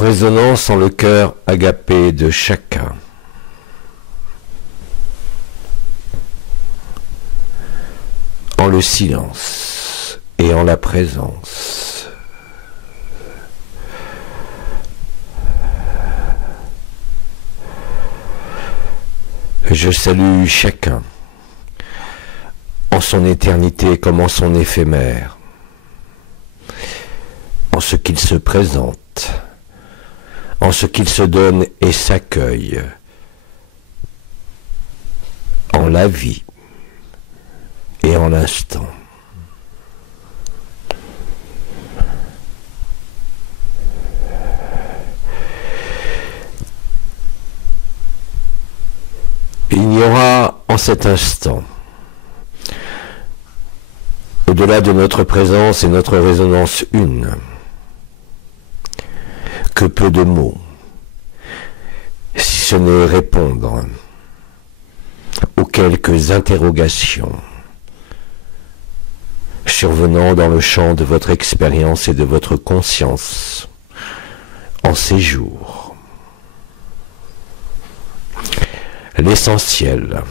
résonance en le cœur agapé de chacun. En le silence et en la présence. Je salue chacun en son éternité comme en son éphémère, en ce qu'il se présente, en ce qu'il se donne et s'accueille, en la vie et en l'instant. Il n'y aura en cet instant, au-delà de notre présence et notre résonance une, que peu de mots, si ce n'est répondre aux quelques interrogations survenant dans le champ de votre expérience et de votre conscience en ces jours. L'essentiel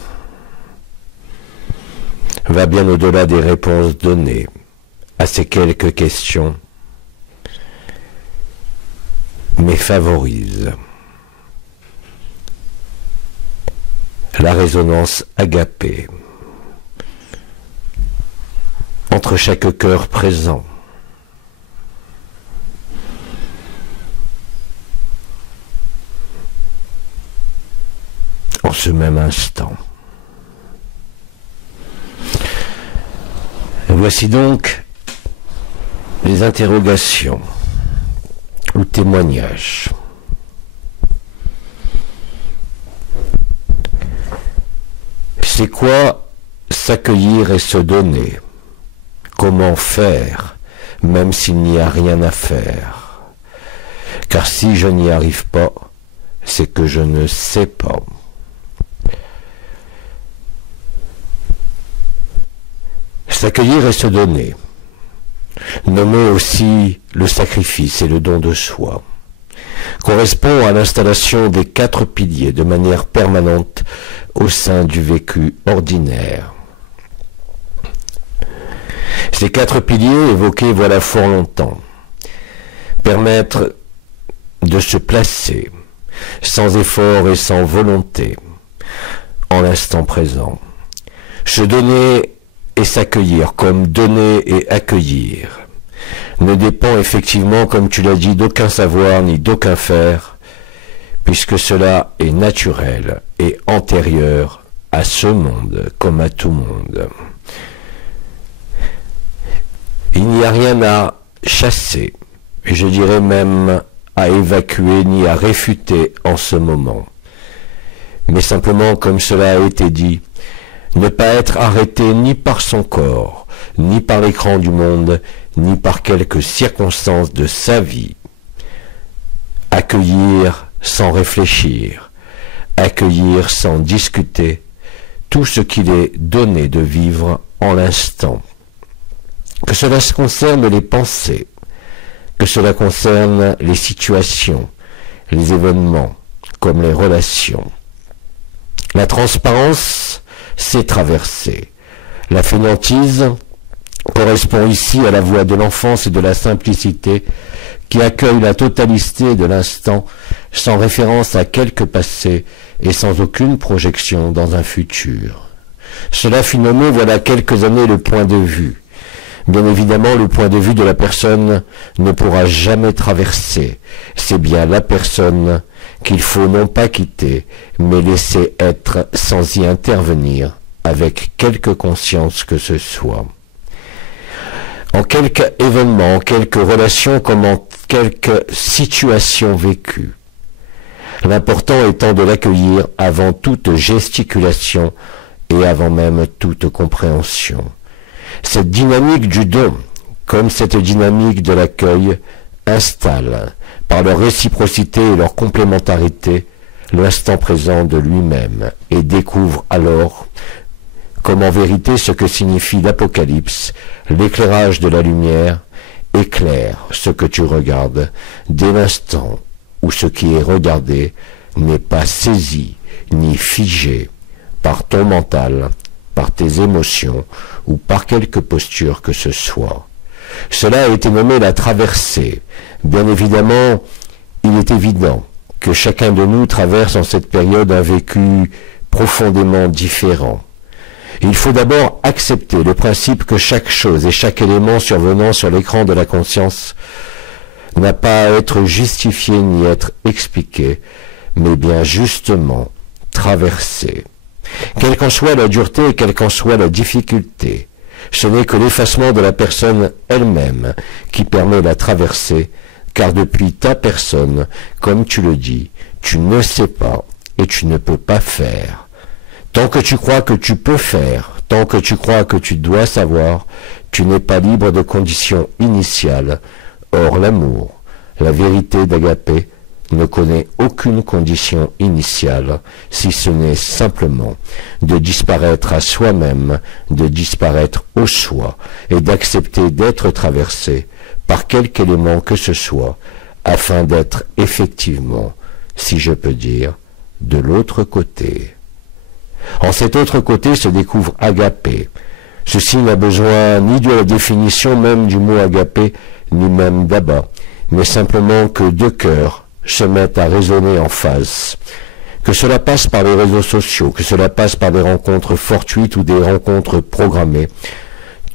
va bien au-delà des réponses données à ces quelques questions, mais favorise la résonance agapée entre chaque cœur présent, en ce même instant. Voici donc les interrogations ou témoignages. C'est quoi s'accueillir et se donner? Comment faire, même s'il n'y a rien à faire? Car si je n'y arrive pas, c'est que je ne sais pas. S'accueillir et se donner, nommer aussi le sacrifice et le don de soi, correspond à l'installation des 4 piliers de manière permanente au sein du vécu ordinaire. Ces 4 piliers évoqués voilà fort longtemps, permettre de se placer sans effort et sans volonté en l'instant présent, se donner et s'accueillir comme donner et accueillir ne dépend effectivement, comme tu l'as dit, d'aucun savoir ni d'aucun faire, puisque cela est naturel et antérieur à ce monde comme à tout monde. Il n'y a rien à chasser, et je dirais même à évacuer ni à réfuter en ce moment, mais simplement, comme cela a été dit, ne pas être arrêté ni par son corps, ni par l'écran du monde, ni par quelques circonstances de sa vie. Accueillir sans réfléchir, accueillir sans discuter tout ce qu'il est donné de vivre en l'instant. Que cela concerne les pensées, que cela concerne les situations, les événements, comme les relations. La transparence, c'est traverser. La fainéantise correspond ici à la voie de l'enfance et de la simplicité qui accueille la totalité de l'instant sans référence à quelque passé et sans aucune projection dans un futur. Cela fut nommé voilà quelques années le point de vue. Bien évidemment, le point de vue de la personne ne pourra jamais traverser. C'est bien la personne qu'il faut non pas quitter, mais laisser être sans y intervenir, avec quelque conscience que ce soit. En quelque événement, en quelque relation, comme en quelque situation vécue. L'important étant de l'accueillir avant toute gesticulation et avant même toute compréhension. Cette dynamique du don, comme cette dynamique de l'accueil, installe, par leur réciprocité et leur complémentarité, l'instant présent de lui-même et découvre alors, comme en vérité ce que signifie l'Apocalypse, l'éclairage de la lumière, éclaire ce que tu regardes dès l'instant où ce qui est regardé n'est pas saisi ni figé par ton mental, par tes émotions ou par quelque posture que ce soit. Cela a été nommé la traversée. Bien évidemment, il est évident que chacun de nous traverse en cette période un vécu profondément différent. Il faut d'abord accepter le principe que chaque chose et chaque élément survenant sur l'écran de la conscience n'a pas à être justifié ni être expliqué, mais bien justement traversé. Quelle qu'en soit la dureté et quelle qu'en soit la difficulté, ce n'est que l'effacement de la personne elle-même qui permet la traversée, car depuis ta personne, comme tu le dis, tu ne sais pas et tu ne peux pas faire. Tant que tu crois que tu peux faire, tant que tu crois que tu dois savoir, tu n'es pas libre de conditions initiales. Or l'amour, la vérité d'Agapé, ne connaît aucune condition initiale, si ce n'est simplement de disparaître à soi-même, de disparaître au soi, et d'accepter d'être traversé par quelque élément que ce soit, afin d'être effectivement, si je peux dire, de l'autre côté. En cet autre côté se découvre Agapé. Ceci n'a besoin ni de la définition même du mot Agapé, ni même d'Abba, mais simplement que deux cœurs se mettent à raisonner en phase. Que cela passe par les réseaux sociaux, que cela passe par des rencontres fortuites ou des rencontres programmées,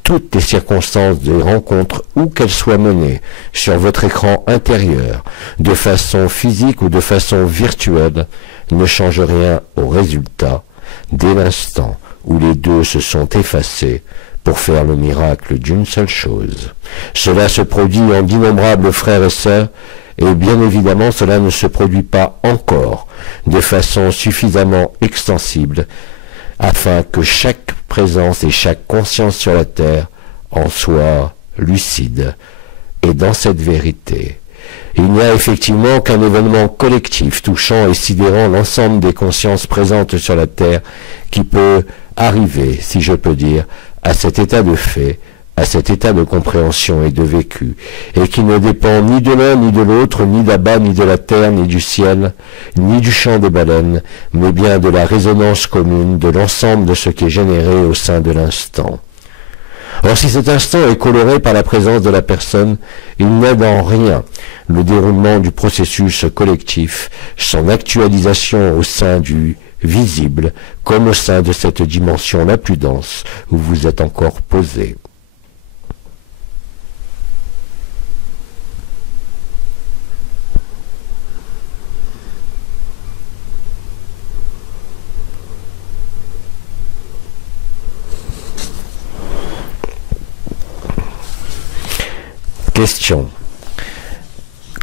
toutes les circonstances des rencontres, où qu'elles soient menées, sur votre écran intérieur, de façon physique ou de façon virtuelle, ne changent rien au résultat, dès l'instant où les deux se sont effacés pour faire le miracle d'une seule chose. Cela se produit en d'innombrables frères et sœurs, et bien évidemment cela ne se produit pas encore de façon suffisamment extensible afin que chaque présence et chaque conscience sur la terre en soit lucide. Et dans cette vérité, il n'y a effectivement qu'un événement collectif touchant et sidérant l'ensemble des consciences présentes sur la terre qui peut arriver, si je peux dire, à cet état de fait, à cet état de compréhension et de vécu, et qui ne dépend ni de l'un ni de l'autre, ni d'Abba, ni de la terre, ni du ciel, ni du chant des baleines, mais bien de la résonance commune de l'ensemble de ce qui est généré au sein de l'instant. Or, si cet instant est coloré par la présence de la personne, il n'aide en rien le déroulement du processus collectif, son actualisation au sein du visible, comme au sein de cette dimension la plus dense où vous êtes encore posé. Question.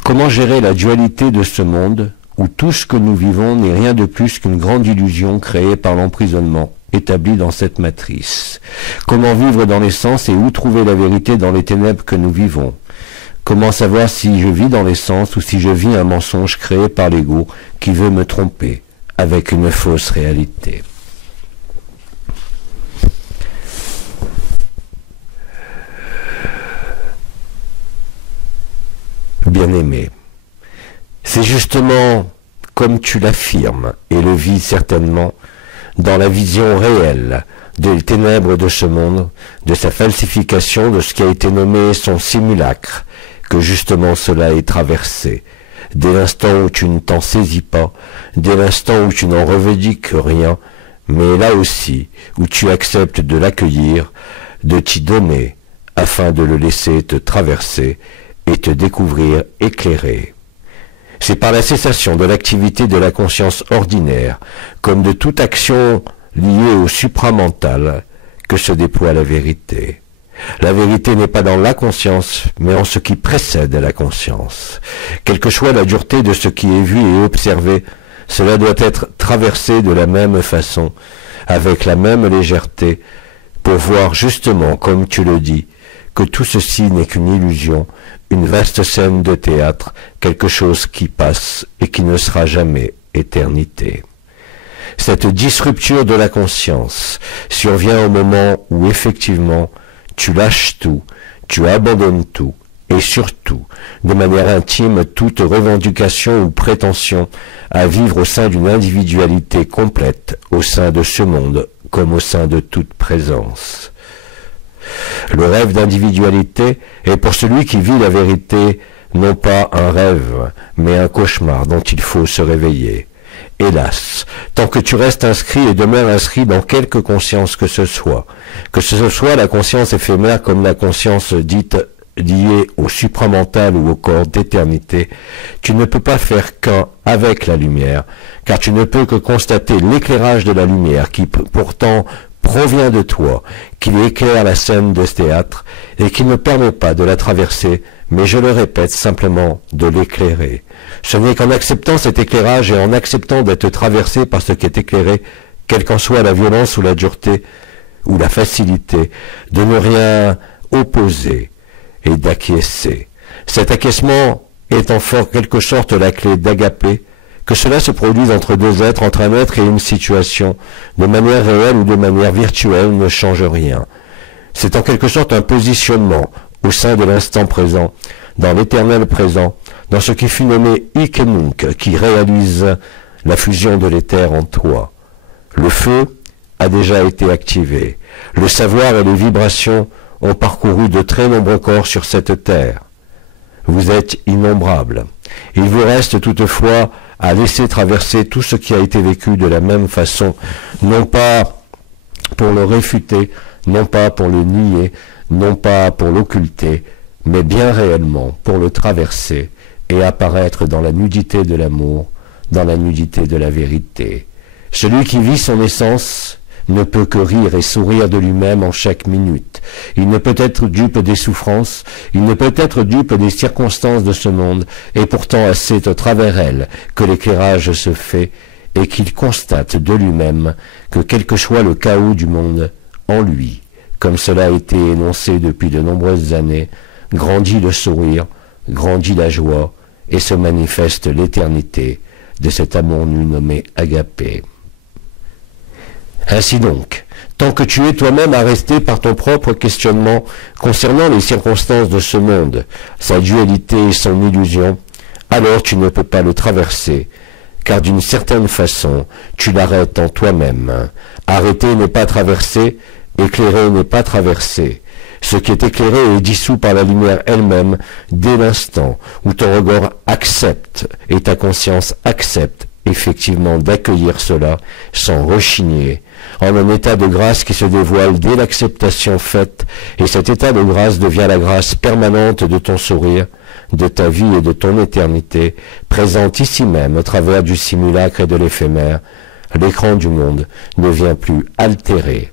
Comment gérer la dualité de ce monde où tout ce que nous vivons n'est rien de plus qu'une grande illusion créée par l'emprisonnement établi dans cette matrice? Comment vivre dans les sens et où trouver la vérité dans les ténèbres que nous vivons? Comment savoir si je vis dans les sens ou si je vis un mensonge créé par l'ego qui veut me tromper avec une fausse réalité? Bien-aimé, c'est justement comme tu l'affirmes et le vis certainement dans la vision réelle des ténèbres de ce monde, de sa falsification, de ce qui a été nommé son simulacre, que justement cela est traversé. Dès l'instant où tu ne t'en saisis pas, dès l'instant où tu n'en revendiques rien, mais là aussi où tu acceptes de l'accueillir, de t'y donner, afin de le laisser te traverser et te découvrir éclairé. C'est par la cessation de l'activité de la conscience ordinaire, comme de toute action liée au supramental, que se déploie la vérité. La vérité n'est pas dans la conscience, mais en ce qui précède la conscience. Quelle que soit la dureté de ce qui est vu et observé, cela doit être traversé de la même façon, avec la même légèreté, pour voir justement, comme tu le dis, que tout ceci n'est qu'une illusion, une vaste scène de théâtre, quelque chose qui passe et qui ne sera jamais éternité. Cette disrupture de la conscience survient au moment où effectivement tu lâches tout, tu abandonnes tout et surtout, de manière intime, toute revendication ou prétention à vivre au sein d'une individualité complète, au sein de ce monde, comme au sein de toute présence. Le rêve d'individualité est pour celui qui vit la vérité non pas un rêve, mais un cauchemar dont il faut se réveiller. Hélas, tant que tu restes inscrit et demeures inscrit dans quelque conscience que ce soit la conscience éphémère comme la conscience dite liée au supramental ou au corps d'éternité, tu ne peux pas faire qu'un avec la lumière, car tu ne peux que constater l'éclairage de la lumière qui pourtant provient de toi, qui éclaire la scène de ce théâtre et qui ne permet pas de la traverser, mais je le répète simplement de l'éclairer. Ce n'est qu'en acceptant cet éclairage et en acceptant d'être traversé par ce qui est éclairé, quelle qu'en soit la violence ou la dureté ou la facilité, de ne rien opposer et d'acquiescer. Cet acquiescement est en quelque sorte la clé d'Agapé, que cela se produise entre deux êtres, entre un être et une situation, de manière réelle ou de manière virtuelle, ne change rien. C'est en quelque sorte un positionnement au sein de l'instant présent, dans l'éternel présent, dans ce qui fut nommé Ikenunk, qui réalise la fusion de l'éther en toi. Le feu a déjà été activé. Le savoir et les vibrations ont parcouru de très nombreux corps sur cette terre. Vous êtes innombrables. Il vous reste toutefois à laisser traverser tout ce qui a été vécu de la même façon, non pas pour le réfuter, non pas pour le nier, non pas pour l'occulter, mais bien réellement pour le traverser et apparaître dans la nudité de l'amour, dans la nudité de la vérité. Celui qui vit son essence ne peut que rire et sourire de lui-même en chaque minute. Il ne peut être dupe des souffrances, il ne peut être dupe des circonstances de ce monde, et pourtant c'est au travers elles que l'éclairage se fait, et qu'il constate de lui-même que quel que soit le chaos du monde, en lui, comme cela a été énoncé depuis de nombreuses années, grandit le sourire, grandit la joie, et se manifeste l'éternité de cet amour nu nommé Agapé. Ainsi donc, tant que tu es toi-même arresté par ton propre questionnement concernant les circonstances de ce monde, sa dualité et son illusion, alors tu ne peux pas le traverser, car d'une certaine façon, tu l'arrêtes en toi-même. Arrêter n'est pas traverser, éclairer n'est pas traverser. Ce qui est éclairé est dissous par la lumière elle-même dès l'instant où ton regard accepte et ta conscience accepte effectivement d'accueillir cela sans rechigner, en un état de grâce qui se dévoile dès l'acceptation faite, et cet état de grâce devient la grâce permanente de ton sourire, de ta vie et de ton éternité, présente ici même au travers du simulacre et de l'éphémère. L'écran du monde ne vient plus altérer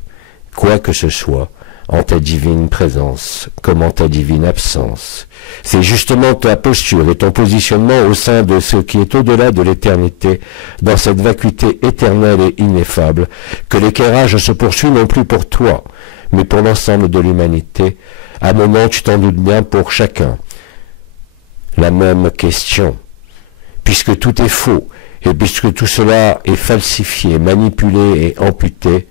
quoi que ce soit en ta divine présence, comme en ta divine absence. C'est justement ta posture et ton positionnement au sein de ce qui est au-delà de l'éternité, dans cette vacuité éternelle et ineffable, que l'éclairage se poursuit non plus pour toi, mais pour l'ensemble de l'humanité, amenant, tu t'en doutes bien, pour chacun la même question. Puisque tout est faux, et puisque tout cela est falsifié, manipulé et amputé,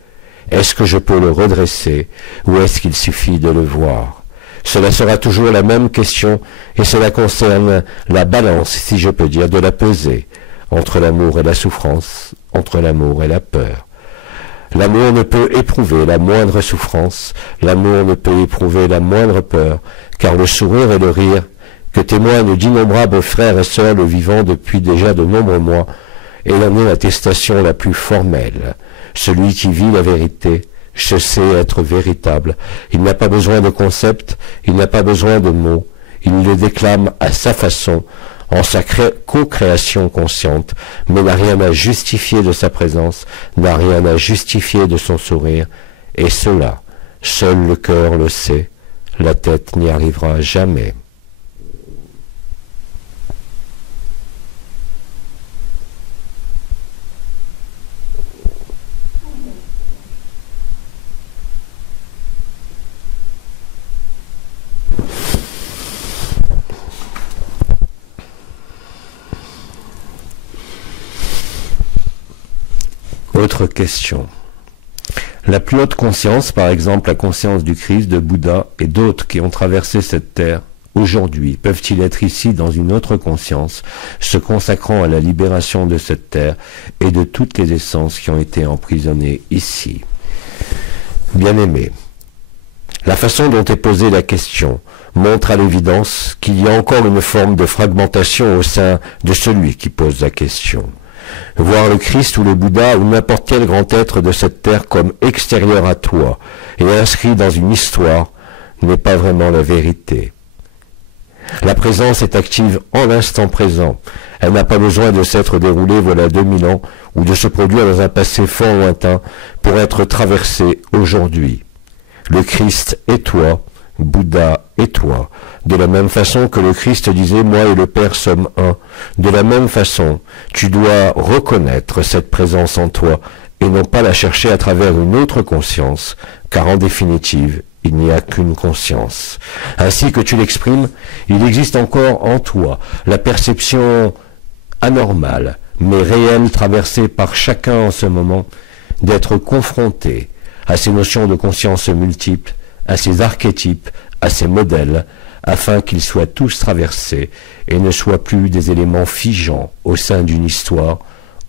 est-ce que je peux le redresser ou est-ce qu'il suffit de le voir? Cela sera toujours la même question et cela concerne la balance, si je peux dire, de la pesée entre l'amour et la souffrance, entre l'amour et la peur. L'amour ne peut éprouver la moindre souffrance, l'amour ne peut éprouver la moindre peur, car le sourire et le rire que témoignent d'innombrables frères et sœurs le vivant depuis déjà de nombreux mois est l'attestation la plus formelle. Celui qui vit la vérité, je sais être véritable. Il n'a pas besoin de concepts, il n'a pas besoin de mots. Il le déclame à sa façon, en sa co-création consciente, mais n'a rien à justifier de sa présence, n'a rien à justifier de son sourire. Et cela, seul le cœur le sait, la tête n'y arrivera jamais. Autre question. La plus haute conscience, par exemple la conscience du Christ, de Bouddha et d'autres qui ont traversé cette terre, aujourd'hui, peuvent-ils être ici dans une autre conscience, se consacrant à la libération de cette terre et de toutes les essences qui ont été emprisonnées ici? Bien-aimés, la façon dont est posée la question montre à l'évidence qu'il y a encore une forme de fragmentation au sein de celui qui pose la question. Voir le Christ ou le Bouddha ou n'importe quel grand être de cette terre comme extérieur à toi et inscrit dans une histoire n'est pas vraiment la vérité. La présence est active en l'instant présent. Elle n'a pas besoin de s'être déroulée voilà 2000 ans ou de se produire dans un passé fort lointain pour être traversée aujourd'hui. Le Christ est toi, Bouddha est toi. De la même façon que le Christ disait « Moi et le Père sommes un », de la même façon, tu dois reconnaître cette présence en toi et non pas la chercher à travers une autre conscience, car en définitive, il n'y a qu'une conscience. Ainsi que tu l'exprimes, il existe encore en toi la perception anormale, mais réelle traversée par chacun en ce moment, d'être confronté à ces notions de conscience multiples, à ces archétypes, à ces modèles, afin qu'ils soient tous traversés et ne soient plus des éléments figeants au sein d'une histoire,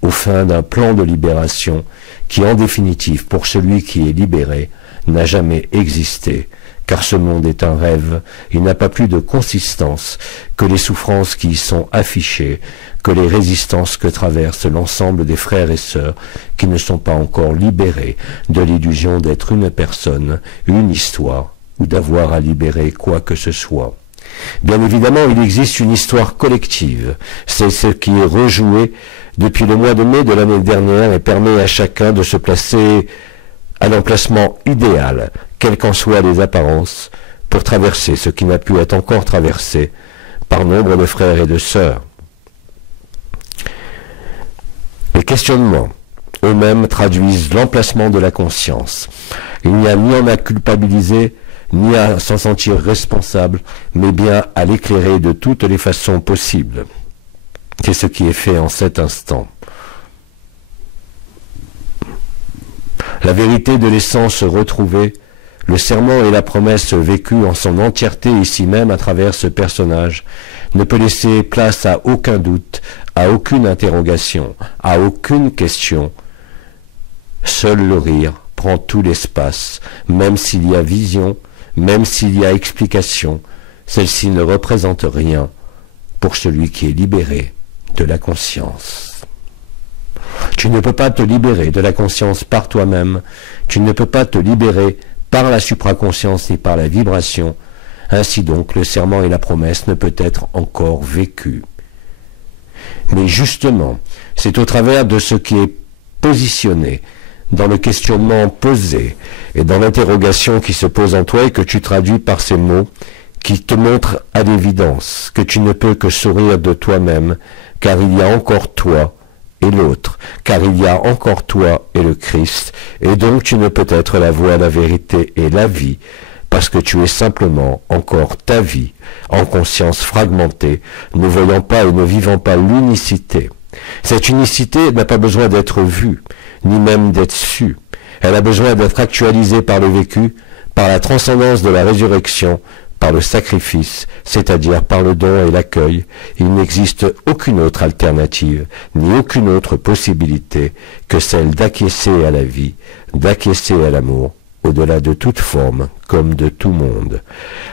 au fin d'un plan de libération qui, en définitive, pour celui qui est libéré, n'a jamais existé, car ce monde est un rêve, il n'a pas plus de consistance que les souffrances qui y sont affichées, que les résistances que traversent l'ensemble des frères et sœurs qui ne sont pas encore libérés de l'illusion d'être une personne, une histoire, ou d'avoir à libérer quoi que ce soit. Bien évidemment, il existe une histoire collective, c'est ce qui est rejoué depuis le mois de mai de l'année dernière et permet à chacun de se placer à l'emplacement idéal, quelles qu'en soient les apparences, pour traverser ce qui n'a pu être encore traversé par nombre de frères et de sœurs. Les questionnements eux-mêmes traduisent l'emplacement de la conscience. Il n'y a ni à culpabiliser, ni à s'en sentir responsable, mais bien à l'éclairer de toutes les façons possibles. C'est ce qui est fait en cet instant. La vérité de l'essence retrouvée, le serment et la promesse vécue en son entièreté ici même à travers ce personnage, ne peut laisser place à aucun doute, à aucune interrogation, à aucune question. Seul le rire prend tout l'espace, même s'il y a vision, même s'il y a explication, celle-ci ne représente rien pour celui qui est libéré de la conscience. Tu ne peux pas te libérer de la conscience par toi-même, tu ne peux pas te libérer par la supraconscience et par la vibration. Ainsi donc, le serment et la promesse ne peut être encore vécu. Mais justement, c'est au travers de ce qui est positionné, dans le questionnement posé et dans l'interrogation qui se pose en toi et que tu traduis par ces mots, qui te montrent à l'évidence que tu ne peux que sourire de toi-même, car il y a encore toi et l'autre, car il y a encore toi et le Christ, et donc tu ne peux être la voie, la vérité et la vie, parce que tu es simplement encore ta vie, en conscience fragmentée, ne voyant pas et ne vivant pas l'unicité. Cette unicité n'a pas besoin d'être vue, ni même d'être sue. Elle a besoin d'être actualisée par le vécu, par la transcendance de la résurrection, par le sacrifice, c'est-à-dire par le don et l'accueil. Il n'existe aucune autre alternative, ni aucune autre possibilité que celle d'acquiescer à la vie, d'acquiescer à l'amour, au-delà de toute forme, comme de tout monde.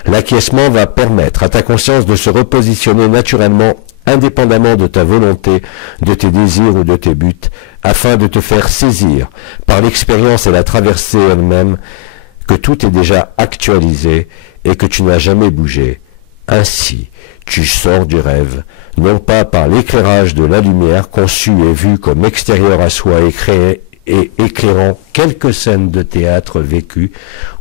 L'acquiescement va permettre à ta conscience de se repositionner naturellement, indépendamment de ta volonté, de tes désirs ou de tes buts, afin de te faire saisir, par l'expérience et la traversée elle-même, que tout est déjà actualisé et que tu n'as jamais bougé. Ainsi, tu sors du rêve, non pas par l'éclairage de la lumière conçue et vue comme extérieure à soi et éclairant quelque scène de théâtre vécue,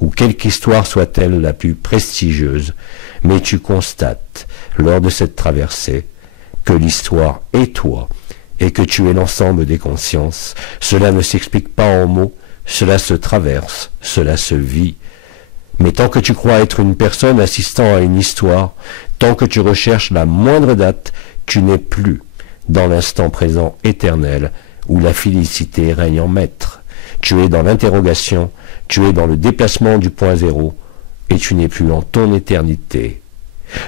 ou quelque histoire soit-elle la plus prestigieuse, mais tu constates, lors de cette traversée, que l'histoire est toi, et que tu es l'ensemble des consciences. Cela ne s'explique pas en mots, cela se traverse, cela se vit. Mais tant que tu crois être une personne assistant à une histoire, tant que tu recherches la moindre date, tu n'es plus dans l'instant présent éternel où la félicité règne en maître. Tu es dans l'interrogation, tu es dans le déplacement du point zéro, et tu n'es plus en ton éternité.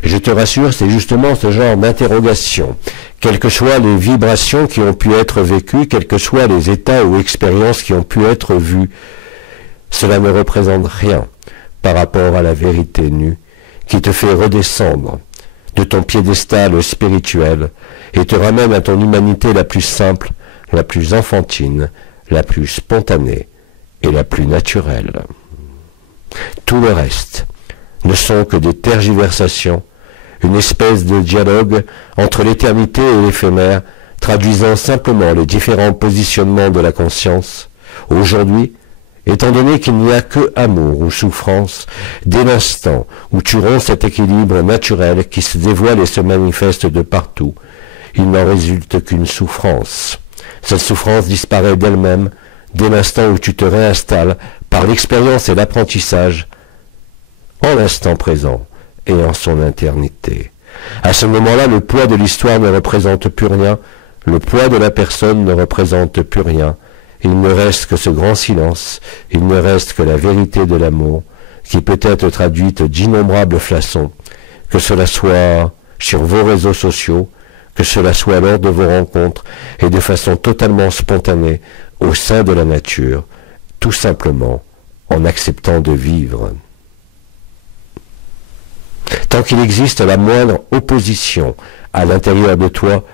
Je te rassure, c'est justement ce genre d'interrogation. Quelles que soient les vibrations qui ont pu être vécues, quels que soient les états ou expériences qui ont pu être vus, cela ne représente rien par rapport à la vérité nue qui te fait redescendre de ton piédestal spirituel et te ramène à ton humanité la plus simple, la plus enfantine, la plus spontanée et la plus naturelle. Tout le reste ne sont que des tergiversations, une espèce de dialogue entre l'éternité et l'éphémère, traduisant simplement les différents positionnements de la conscience. Aujourd'hui, étant donné qu'il n'y a que amour ou souffrance, dès l'instant où tu romps cet équilibre naturel qui se dévoile et se manifeste de partout, il n'en résulte qu'une souffrance. Cette souffrance disparaît d'elle-même dès l'instant où tu te réinstalles par l'expérience et l'apprentissage en l'instant présent et en son éternité. À ce moment-là, le poids de l'histoire ne représente plus rien, le poids de la personne ne représente plus rien. Il ne reste que ce grand silence, il ne reste que la vérité de l'amour, qui peut être traduite d'innombrables façons, que cela soit sur vos réseaux sociaux, que cela soit lors de vos rencontres, et de façon totalement spontanée, au sein de la nature, tout simplement en acceptant de vivre. Tant qu'il existe la moindre opposition à l'intérieur de toi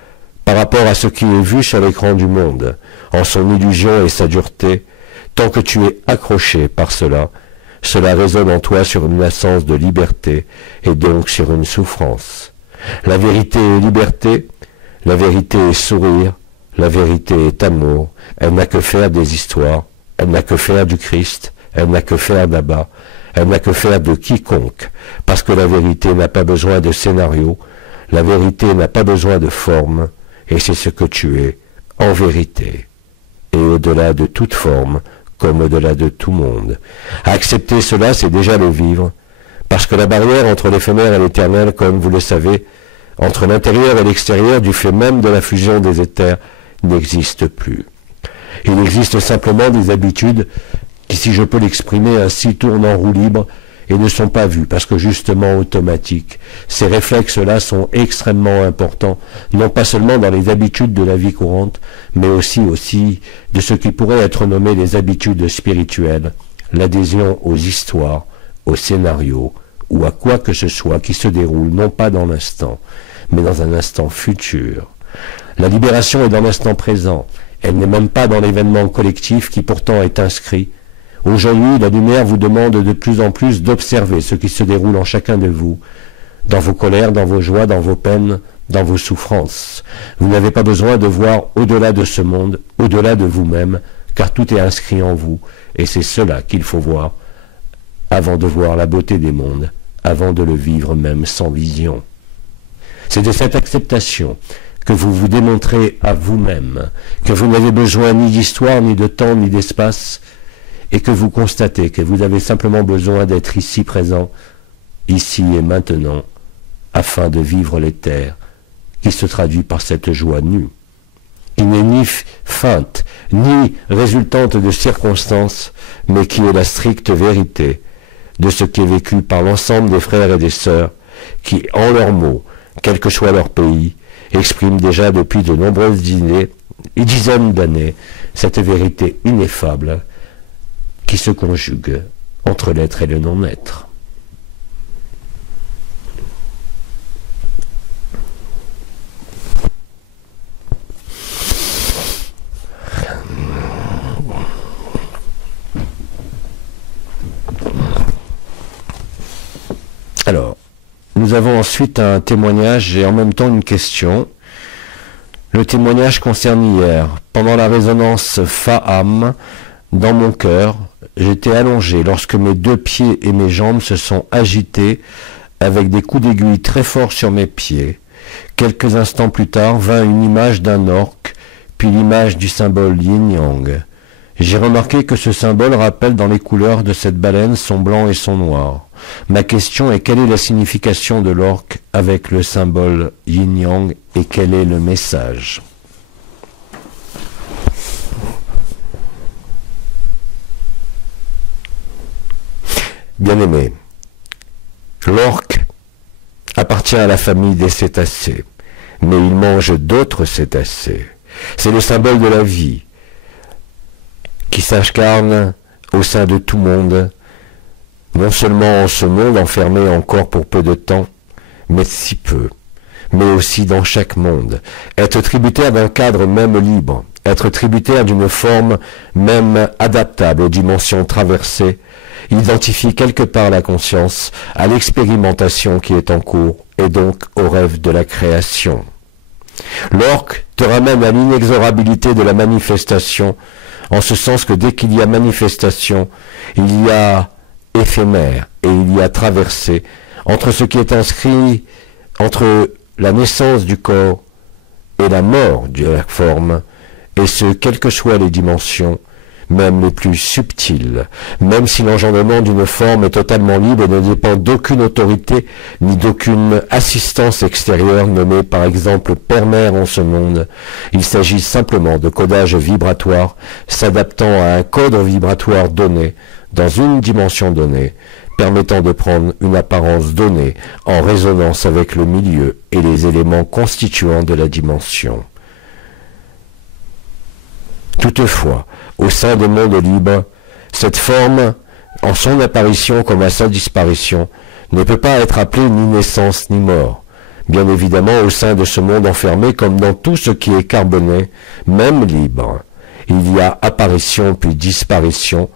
par rapport à ce qui est vu sur l'écran du monde, en son illusion et sa dureté, tant que tu es accroché par cela, cela résonne en toi sur une absence de liberté et donc sur une souffrance. La vérité est liberté, la vérité est sourire, la vérité est amour, elle n'a que faire des histoires, elle n'a que faire du Christ, elle n'a que faire d'Abba, elle n'a que faire de quiconque, parce que la vérité n'a pas besoin de scénario, la vérité n'a pas besoin de forme, et c'est ce que tu es, en vérité, et au-delà de toute forme, comme au-delà de tout monde. Accepter cela, c'est déjà le vivre, parce que la barrière entre l'éphémère et l'éternel, comme vous le savez, entre l'intérieur et l'extérieur, du fait même de la fusion des éthers, n'existe plus. Il existe simplement des habitudes qui, si je peux l'exprimer ainsi, tournent en roue libre et ne sont pas vues, parce que justement automatiques. Ces réflexes-là sont extrêmement importants, non pas seulement dans les habitudes de la vie courante, mais aussi de ce qui pourrait être nommé les habitudes spirituelles, l'adhésion aux histoires, aux scénarios, ou à quoi que ce soit qui se déroule, non pas dans l'instant, mais dans un instant futur. La libération est dans l'instant présent, elle n'est même pas dans l'événement collectif qui pourtant est inscrit. Aujourd'hui, la lumière vous demande de plus en plus d'observer ce qui se déroule en chacun de vous, dans vos colères, dans vos joies, dans vos peines, dans vos souffrances. Vous n'avez pas besoin de voir au-delà de ce monde, au-delà de vous-même, car tout est inscrit en vous, et c'est cela qu'il faut voir, avant de voir la beauté des mondes, avant de le vivre même sans vision. C'est de cette acceptation que vous vous démontrez à vous-même, que vous n'avez besoin ni d'histoire, ni de temps, ni d'espace, et que vous constatez que vous avez simplement besoin d'être ici présent, ici et maintenant, afin de vivre l'éther, qui se traduit par cette joie nue, qui n'est ni feinte, ni résultante de circonstances, mais qui est la stricte vérité de ce qui est vécu par l'ensemble des frères et des sœurs, qui, en leurs mots, quel que soit leur pays, expriment déjà depuis de nombreuses dizaines d'années cette vérité ineffable qui se conjugue entre l'être et le non-être. Alors, nous avons ensuite un témoignage et en même temps une question. Le témoignage concerne hier. Pendant la résonance Fa'am, dans mon cœur, j'étais allongé lorsque mes deux pieds et mes jambes se sont agités avec des coups d'aiguille très forts sur mes pieds. Quelques instants plus tard vint une image d'un orque, puis l'image du symbole yin-yang. J'ai remarqué que ce symbole rappelle dans les couleurs de cette baleine son blanc et son noir. Ma question est: quelle est la signification de l'orque avec le symbole yin-yang et quel est le message? Bien-aimé, l'orque, à appartient à la famille des cétacés, mais il mange d'autres cétacés. C'est le symbole de la vie qui s'incarne au sein de tout monde, non seulement en ce monde enfermé encore pour peu de temps, mais si peu, mais aussi dans chaque monde. Être tributaire d'un cadre même libre, être tributaire d'une forme même adaptable aux dimensions traversées, identifie quelque part la conscience à l'expérimentation qui est en cours et donc au rêve de la création. L'orque te ramène à l'inexorabilité de la manifestation, en ce sens que dès qu'il y a manifestation, il y a éphémère et il y a traversée entre ce qui est inscrit entre la naissance du corps et la mort de la forme, et ce, quelles que soient les dimensions, même les plus subtiles, même si l'engendrement d'une forme est totalement libre et ne dépend d'aucune autorité ni d'aucune assistance extérieure nommée par exemple père-mère en ce monde. Il s'agit simplement de codage vibratoire s'adaptant à un code vibratoire donné dans une dimension donnée, permettant de prendre une apparence donnée en résonance avec le milieu et les éléments constituants de la dimension. Toutefois, au sein des mondes libres, cette forme, en son apparition comme à sa disparition, ne peut pas être appelée ni naissance ni mort. Bien évidemment, au sein de ce monde enfermé, comme dans tout ce qui est carboné, même libre, il y a apparition puis disparition,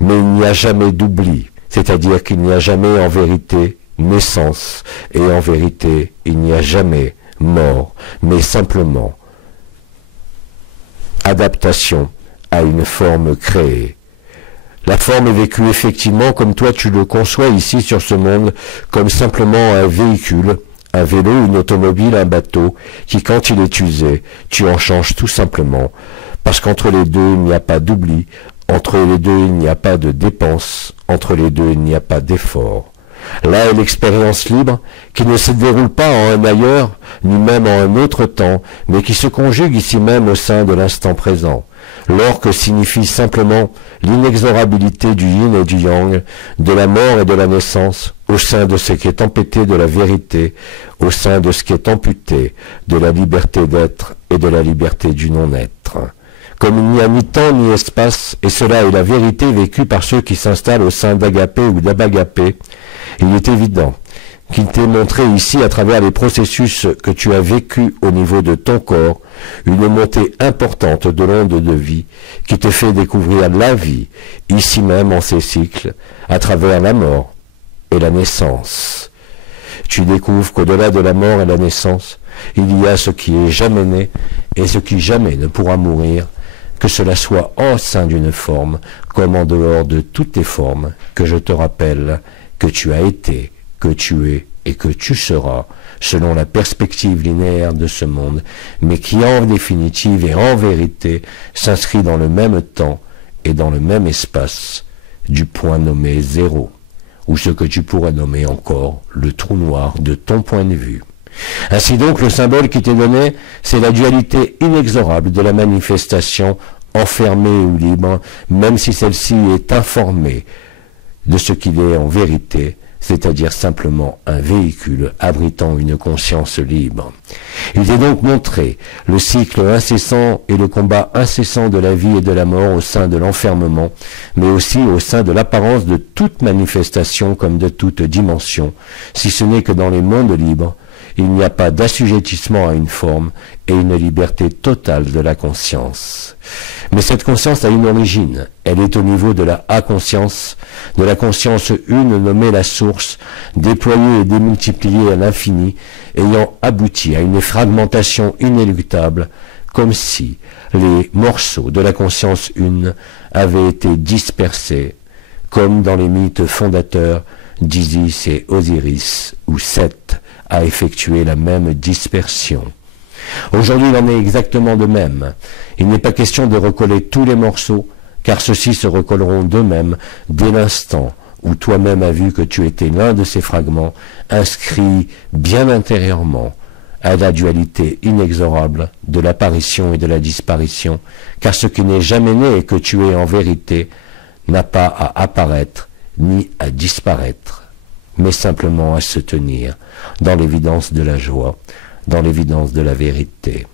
mais il n'y a jamais d'oubli, c'est-à-dire qu'il n'y a jamais en vérité naissance, et en vérité il n'y a jamais mort, mais simplement adaptation à une forme créée. La forme est vécue effectivement comme toi tu le conçois ici sur ce monde, comme simplement un véhicule, un vélo, une automobile, un bateau, qui quand il est usé, tu en changes tout simplement, parce qu'entre les deux il n'y a pas d'oubli, entre les deux il n'y a pas de dépense, entre les deux il n'y a pas d'effort. Là est l'expérience libre, qui ne se déroule pas en un ailleurs, ni même en un autre temps, mais qui se conjugue ici même au sein de l'instant présent. L'orque signifie simplement l'inexorabilité du yin et du yang, de la mort et de la naissance, au sein de ce qui est empêté de la vérité, au sein de ce qui est amputé de la liberté d'être et de la liberté du non-être. Comme il n'y a ni temps ni espace, et cela est la vérité vécue par ceux qui s'installent au sein d'Agapé ou d'Abagapé, il est évident qu'il t'est montré ici, à travers les processus que tu as vécus au niveau de ton corps, une montée importante de l'onde de vie qui te fait découvrir la vie, ici même en ces cycles, à travers la mort et la naissance. Tu découvres qu'au-delà de la mort et la naissance, il y a ce qui est jamais né et ce qui jamais ne pourra mourir, que cela soit en sein d'une forme, comme en dehors de toutes les formes, que je te rappelle que tu as été, que tu es et que tu seras, selon la perspective linéaire de ce monde, mais qui en définitive et en vérité s'inscrit dans le même temps et dans le même espace du point nommé zéro, ou ce que tu pourrais nommer encore le trou noir de ton point de vue. Ainsi donc, le symbole qui t'est donné, c'est la dualité inexorable de la manifestation, enfermée ou libre, même si celle-ci est informée de ce qu'il est en vérité, c'est-à-dire simplement un véhicule abritant une conscience libre. Il est donc montré le cycle incessant et le combat incessant de la vie et de la mort au sein de l'enfermement, mais aussi au sein de l'apparence de toute manifestation comme de toute dimension, si ce n'est que dans les mondes libres, il n'y a pas d'assujettissement à une forme et une liberté totale de la conscience. Mais cette conscience a une origine. Elle est au niveau de la A-conscience, de la conscience une nommée la source, déployée et démultipliée à l'infini, ayant abouti à une fragmentation inéluctable, comme si les morceaux de la conscience une avaient été dispersés, comme dans les mythes fondateurs d'Isis et Osiris, où Seth a effectué la même dispersion. Aujourd'hui, il en est exactement de même. Il n'est pas question de recoller tous les morceaux, car ceux-ci se recolleront d'eux-mêmes dès l'instant où toi-même as vu que tu étais l'un de ces fragments, inscrits bien intérieurement à la dualité inexorable de l'apparition et de la disparition, car ce qui n'est jamais né et que tu es en vérité n'a pas à apparaître ni à disparaître, mais simplement à se tenir dans l'évidence de la joie, dans l'évidence de la vérité.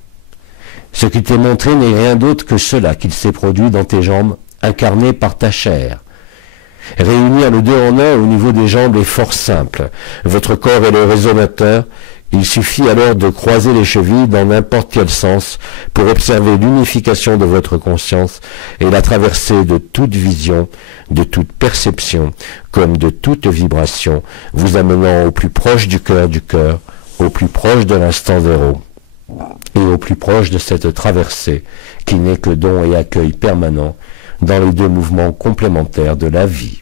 Ce qui t'est montré n'est rien d'autre que cela qu'il s'est produit dans tes jambes, incarné par ta chair. Réunir le deux en un au niveau des jambes est fort simple. Votre corps est le résonateur. Il suffit alors de croiser les chevilles dans n'importe quel sens pour observer l'unification de votre conscience et la traversée de toute vision, de toute perception, comme de toute vibration, vous amenant au plus proche du cœur, au plus proche de l'instant zéro, et au plus proche de cette traversée qui n'est que don et accueil permanent dans les deux mouvements complémentaires de la vie,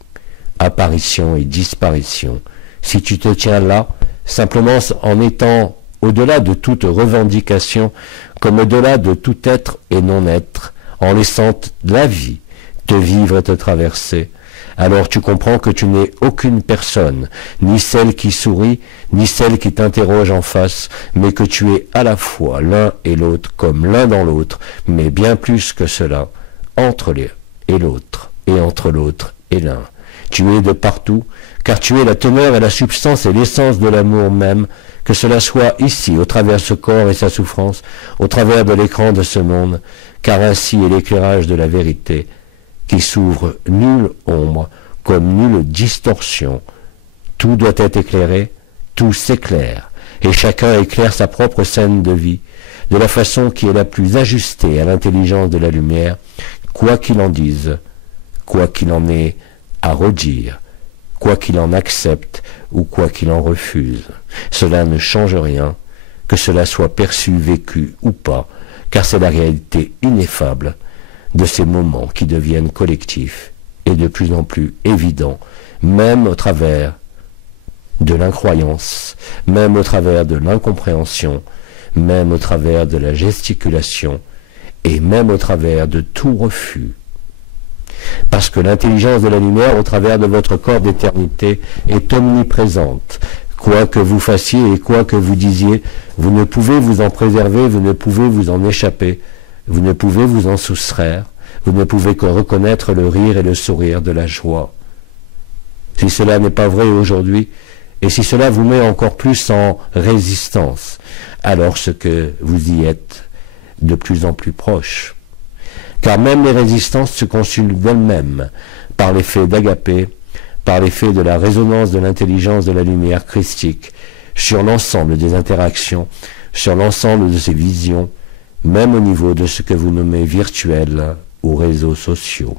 apparition et disparition. Si tu te tiens là, simplement en étant au-delà de toute revendication, comme au-delà de tout être et non-être, en laissant la vie te vivre et te traverser, alors tu comprends que tu n'es aucune personne, ni celle qui sourit, ni celle qui t'interroge en face, mais que tu es à la fois l'un et l'autre, comme l'un dans l'autre, mais bien plus que cela, entre l'un et l'autre, et entre l'autre et l'un. Tu es de partout, car tu es la teneur et la substance et l'essence de l'amour même, que cela soit ici, au travers de ce corps et sa souffrance, au travers de l'écran de ce monde, car ainsi est l'éclairage de la vérité, qui s'ouvre nulle ombre, comme nulle distorsion. Tout doit être éclairé, tout s'éclaire, et chacun éclaire sa propre scène de vie, de la façon qui est la plus ajustée à l'intelligence de la lumière, quoi qu'il en dise, quoi qu'il en ait à redire, quoi qu'il en accepte ou quoi qu'il en refuse. Cela ne change rien, que cela soit perçu, vécu ou pas, car c'est la réalité ineffable de ces moments qui deviennent collectifs et de plus en plus évidents, même au travers de l'incroyance, même au travers de l'incompréhension, même au travers de la gesticulation et même au travers de tout refus. Parce que l'intelligence de la lumière au travers de votre corps d'éternité est omniprésente. Quoi que vous fassiez et quoi que vous disiez, vous ne pouvez vous en préserver, vous ne pouvez vous en échapper, vous ne pouvez vous en soustraire, vous ne pouvez que reconnaître le rire et le sourire de la joie. Si cela n'est pas vrai aujourd'hui, et si cela vous met encore plus en résistance, alors ce que vous y êtes de plus en plus proche. Car même les résistances se consument d'elles-mêmes par l'effet d'agapé, par l'effet de la résonance de l'intelligence de la lumière christique sur l'ensemble des interactions, sur l'ensemble de ces visions, même au niveau de ce que vous nommez virtuel ou réseaux sociaux.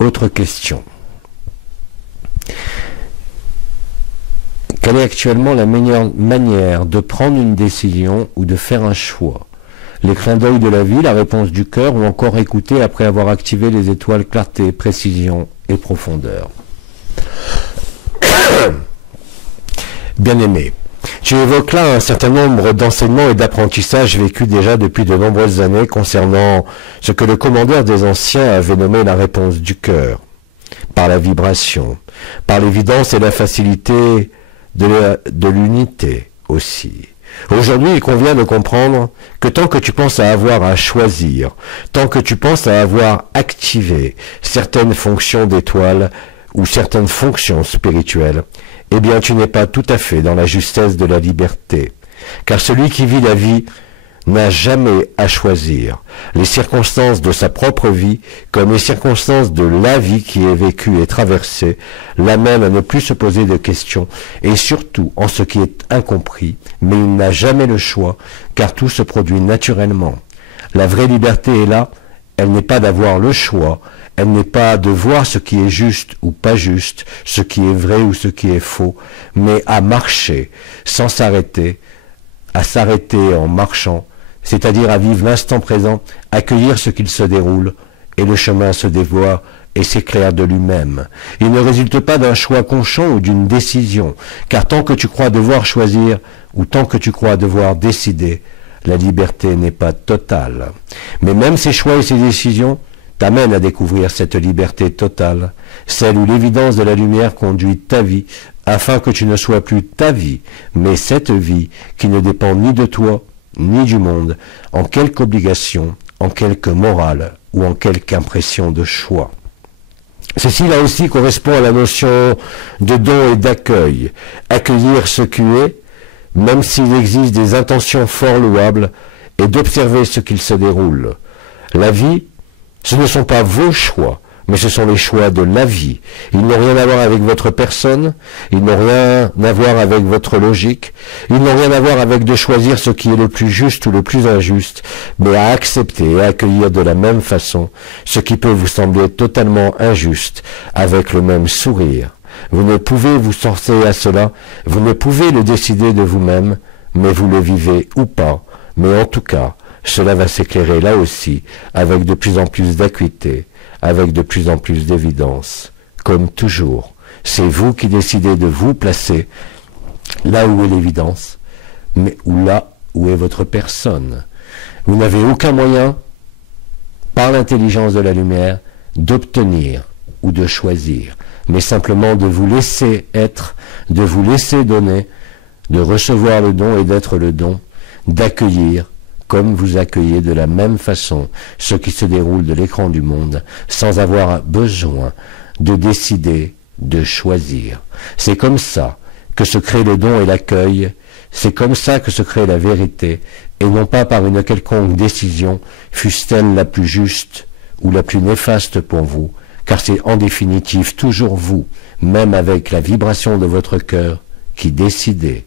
Autre question. Quelle est actuellement la meilleure manière de prendre une décision ou de faire un choix? Les clins d'œil de la vie, la réponse du cœur ou encore écouter après avoir activé les étoiles clarté, précision et profondeur? Bien-aimé, tu évoques là un certain nombre d'enseignements et d'apprentissages vécus déjà depuis de nombreuses années concernant ce que le commandeur des anciens avait nommé la réponse du cœur, par la vibration, par l'évidence et la facilité de l'unité aussi. Aujourd'hui, il convient de comprendre que tant que tu penses à avoir à choisir, tant que tu penses à avoir activé certaines fonctions d'étoiles ou certaines fonctions spirituelles, eh bien tu n'es pas tout à fait dans la justesse de la liberté. Car celui qui vit la vie n'a jamais à choisir. Les circonstances de sa propre vie, comme les circonstances de la vie qui est vécue et traversée, l'amènent à ne plus se poser de questions, et surtout en ce qui est incompris, mais il n'a jamais le choix, car tout se produit naturellement. La vraie liberté est là, elle n'est pas d'avoir le choix, elle n'est pas de voir ce qui est juste ou pas juste, ce qui est vrai ou ce qui est faux, mais à marcher sans s'arrêter, à s'arrêter en marchant, c'est-à-dire à vivre l'instant présent, accueillir ce qu'il se déroule, et le chemin se dévoie et s'éclaire de lui-même. Il ne résulte pas d'un choix conscient ou d'une décision, car tant que tu crois devoir choisir, ou tant que tu crois devoir décider, la liberté n'est pas totale. Mais même ses choix et ses décisions t'amènent à découvrir cette liberté totale, celle où l'évidence de la lumière conduit ta vie, afin que tu ne sois plus ta vie, mais cette vie qui ne dépend ni de toi, ni du monde, en quelque obligation, en quelque morale ou en quelque impression de choix. Ceci là aussi correspond à la notion de don et d'accueil, accueillir ce qui est, même s'il existe des intentions fort louables, et d'observer ce qu'il se déroule. La vie, ce ne sont pas vos choix, mais ce sont les choix de la vie. Ils n'ont rien à voir avec votre personne, ils n'ont rien à voir avec votre logique, ils n'ont rien à voir avec de choisir ce qui est le plus juste ou le plus injuste, mais à accepter et accueillir de la même façon ce qui peut vous sembler totalement injuste, avec le même sourire. Vous ne pouvez vous sortir à cela, vous ne pouvez le décider de vous-même, mais vous le vivez ou pas, mais en tout cas, cela va s'éclairer là aussi, avec de plus en plus d'acuité, avec de plus en plus d'évidence. Comme toujours, c'est vous qui décidez de vous placer là où est l'évidence, mais ou là où est votre personne. Vous n'avez aucun moyen, par l'intelligence de la lumière, d'obtenir ou de choisir, mais simplement de vous laisser être, de vous laisser donner, de recevoir le don et d'être le don, d'accueillir, comme vous accueillez de la même façon ce qui se déroule de l'écran du monde, sans avoir besoin de décider, de choisir. C'est comme ça que se crée le don et l'accueil, c'est comme ça que se crée la vérité, et non pas par une quelconque décision, fût-elle la plus juste ou la plus néfaste pour vous, car c'est en définitive toujours vous, même avec la vibration de votre cœur, qui décidez.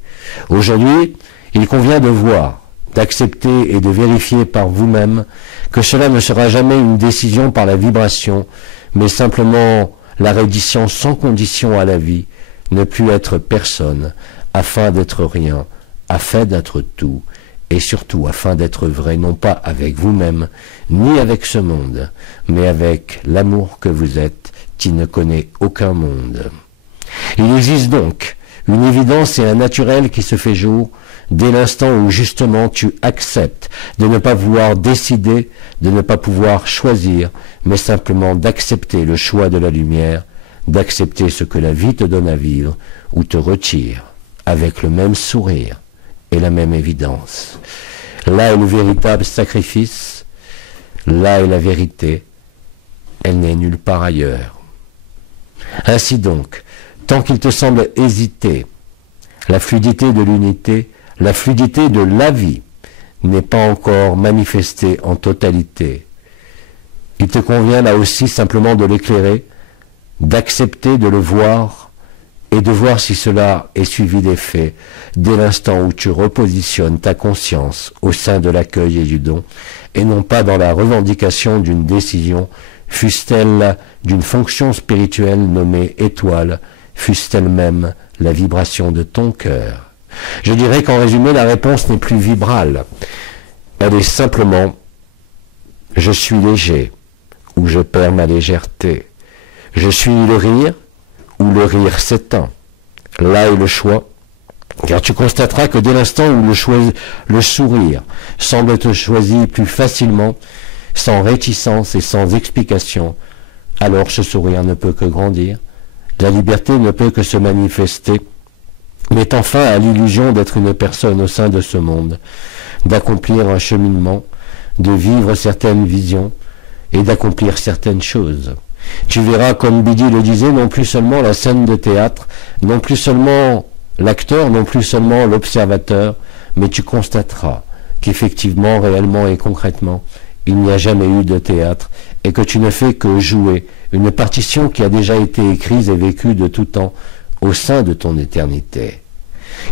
Aujourd'hui, il convient de voir, d'accepter et de vérifier par vous-même que cela ne sera jamais une décision par la vibration, mais simplement la reddition sans condition à la vie, ne plus être personne, afin d'être rien, afin d'être tout, et surtout afin d'être vrai, non pas avec vous-même, ni avec ce monde, mais avec l'amour que vous êtes, qui ne connaît aucun monde. Il existe donc une évidence et un naturel qui se fait jour dès l'instant où justement tu acceptes de ne pas vouloir décider, de ne pas pouvoir choisir, mais simplement d'accepter le choix de la lumière, d'accepter ce que la vie te donne à vivre ou te retire, avec le même sourire et la même évidence. Là est le véritable sacrifice, là est la vérité, elle n'est nulle part ailleurs. Ainsi donc, tant qu'il te semble hésiter, la fluidité de l'unité, la fluidité de la vie n'est pas encore manifestée en totalité. Il te convient là aussi simplement de l'éclairer, d'accepter de le voir et de voir si cela est suivi d'effet dès l'instant où tu repositionnes ta conscience au sein de l'accueil et du don, et non pas dans la revendication d'une décision, fût-elle d'une fonction spirituelle nommée étoile, fût-elle même la vibration de ton cœur. Je dirais qu'en résumé, la réponse n'est plus vibrale. Elle est simplement « je suis léger » ou « je perds ma légèreté ». Je suis le rire ou le rire s'éteint. Là est le choix, car tu constateras que dès l'instant où le sourire semble te choisir plus facilement, sans réticence et sans explication, alors ce sourire ne peut que grandir. La liberté ne peut que se manifester, mettant fin à l'illusion d'être une personne au sein de ce monde, d'accomplir un cheminement, de vivre certaines visions et d'accomplir certaines choses. Tu verras, comme Bidi le disait, non plus seulement la scène de théâtre, non plus seulement l'acteur, non plus seulement l'observateur, mais tu constateras qu'effectivement, réellement et concrètement, il n'y a jamais eu de théâtre et que tu ne fais que jouer une partition qui a déjà été écrite et vécue de tout temps au sein de ton éternité.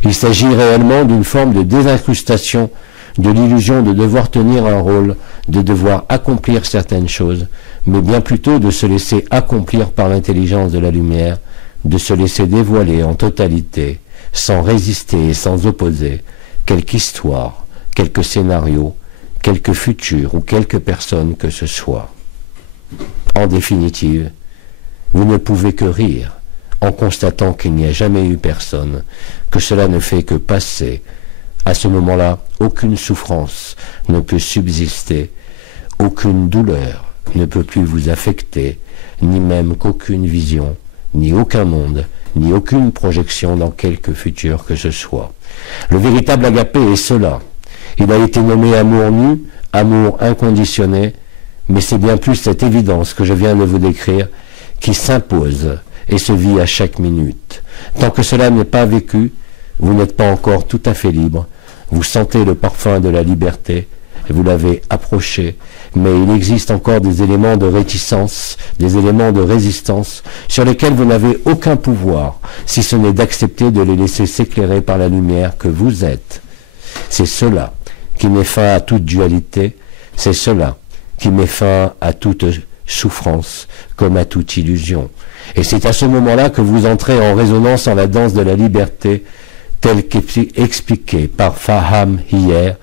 Il s'agit réellement d'une forme de désincrustation de l'illusion de devoir tenir un rôle, de devoir accomplir certaines choses, mais bien plutôt de se laisser accomplir par l'intelligence de la lumière, de se laisser dévoiler en totalité, sans résister et sans opposer, quelque histoire, quelque scénario, quelque futur ou quelque personne que ce soit. En définitive, vous ne pouvez que rire en constatant qu'il n'y a jamais eu personne, que cela ne fait que passer À ce moment-là, aucune souffrance ne peut subsister, aucune douleur ne peut plus vous affecter, ni même qu'aucune vision, ni aucun monde, ni aucune projection dans quelque futur que ce soit. Le véritable agapé est cela. Il a été nommé amour nu, amour inconditionné, mais c'est bien plus cette évidence que je viens de vous décrire qui s'impose et se vit à chaque minute. Tant que cela n'est pas vécu, vous n'êtes pas encore tout à fait libre. Vous sentez le parfum de la liberté, vous l'avez approché, mais il existe encore des éléments de réticence, des éléments de résistance, sur lesquels vous n'avez aucun pouvoir, si ce n'est d'accepter de les laisser s'éclairer par la lumière que vous êtes. C'est cela qui met fin à toute dualité, c'est cela qui met fin à toute souffrance, comme à toute illusion. Et c'est à ce moment-là que vous entrez en résonance en la danse de la liberté, telle qu'expliquée par Faham hier,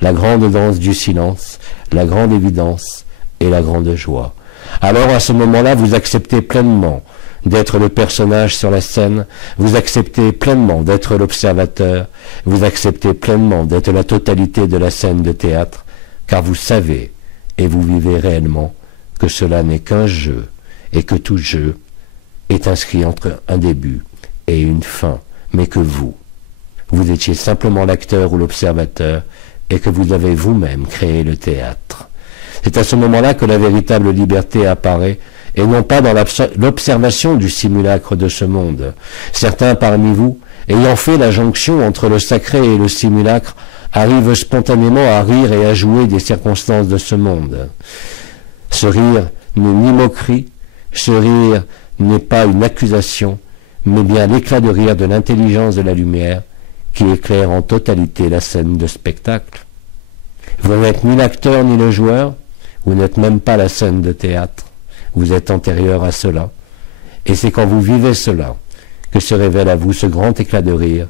la grande danse du silence, la grande évidence et la grande joie. Alors à ce moment-là, vous acceptez pleinement d'être le personnage sur la scène, vous acceptez pleinement d'être l'observateur, vous acceptez pleinement d'être la totalité de la scène de théâtre, car vous savez et vous vivez réellement que cela n'est qu'un jeu et que tout jeu est inscrit entre un début et une fin, mais que vous étiez simplement l'acteur ou l'observateur et que vous avez vous-même créé le théâtre. C'est à ce moment-là que la véritable liberté apparaît, et non pas dans l'observation du simulacre de ce monde. Certains parmi vous, ayant fait la jonction entre le sacré et le simulacre, arrivent spontanément à rire et à jouer des circonstances de ce monde. Ce rire n'est ni moquerie, ce rire n'est pas une accusation, mais bien l'éclat de rire de l'intelligence de la lumière qui éclaire en totalité la scène de spectacle. Vous n'êtes ni l'acteur ni le joueur, vous n'êtes même pas la scène de théâtre, vous êtes antérieur à cela, et c'est quand vous vivez cela que se révèle à vous ce grand éclat de rire,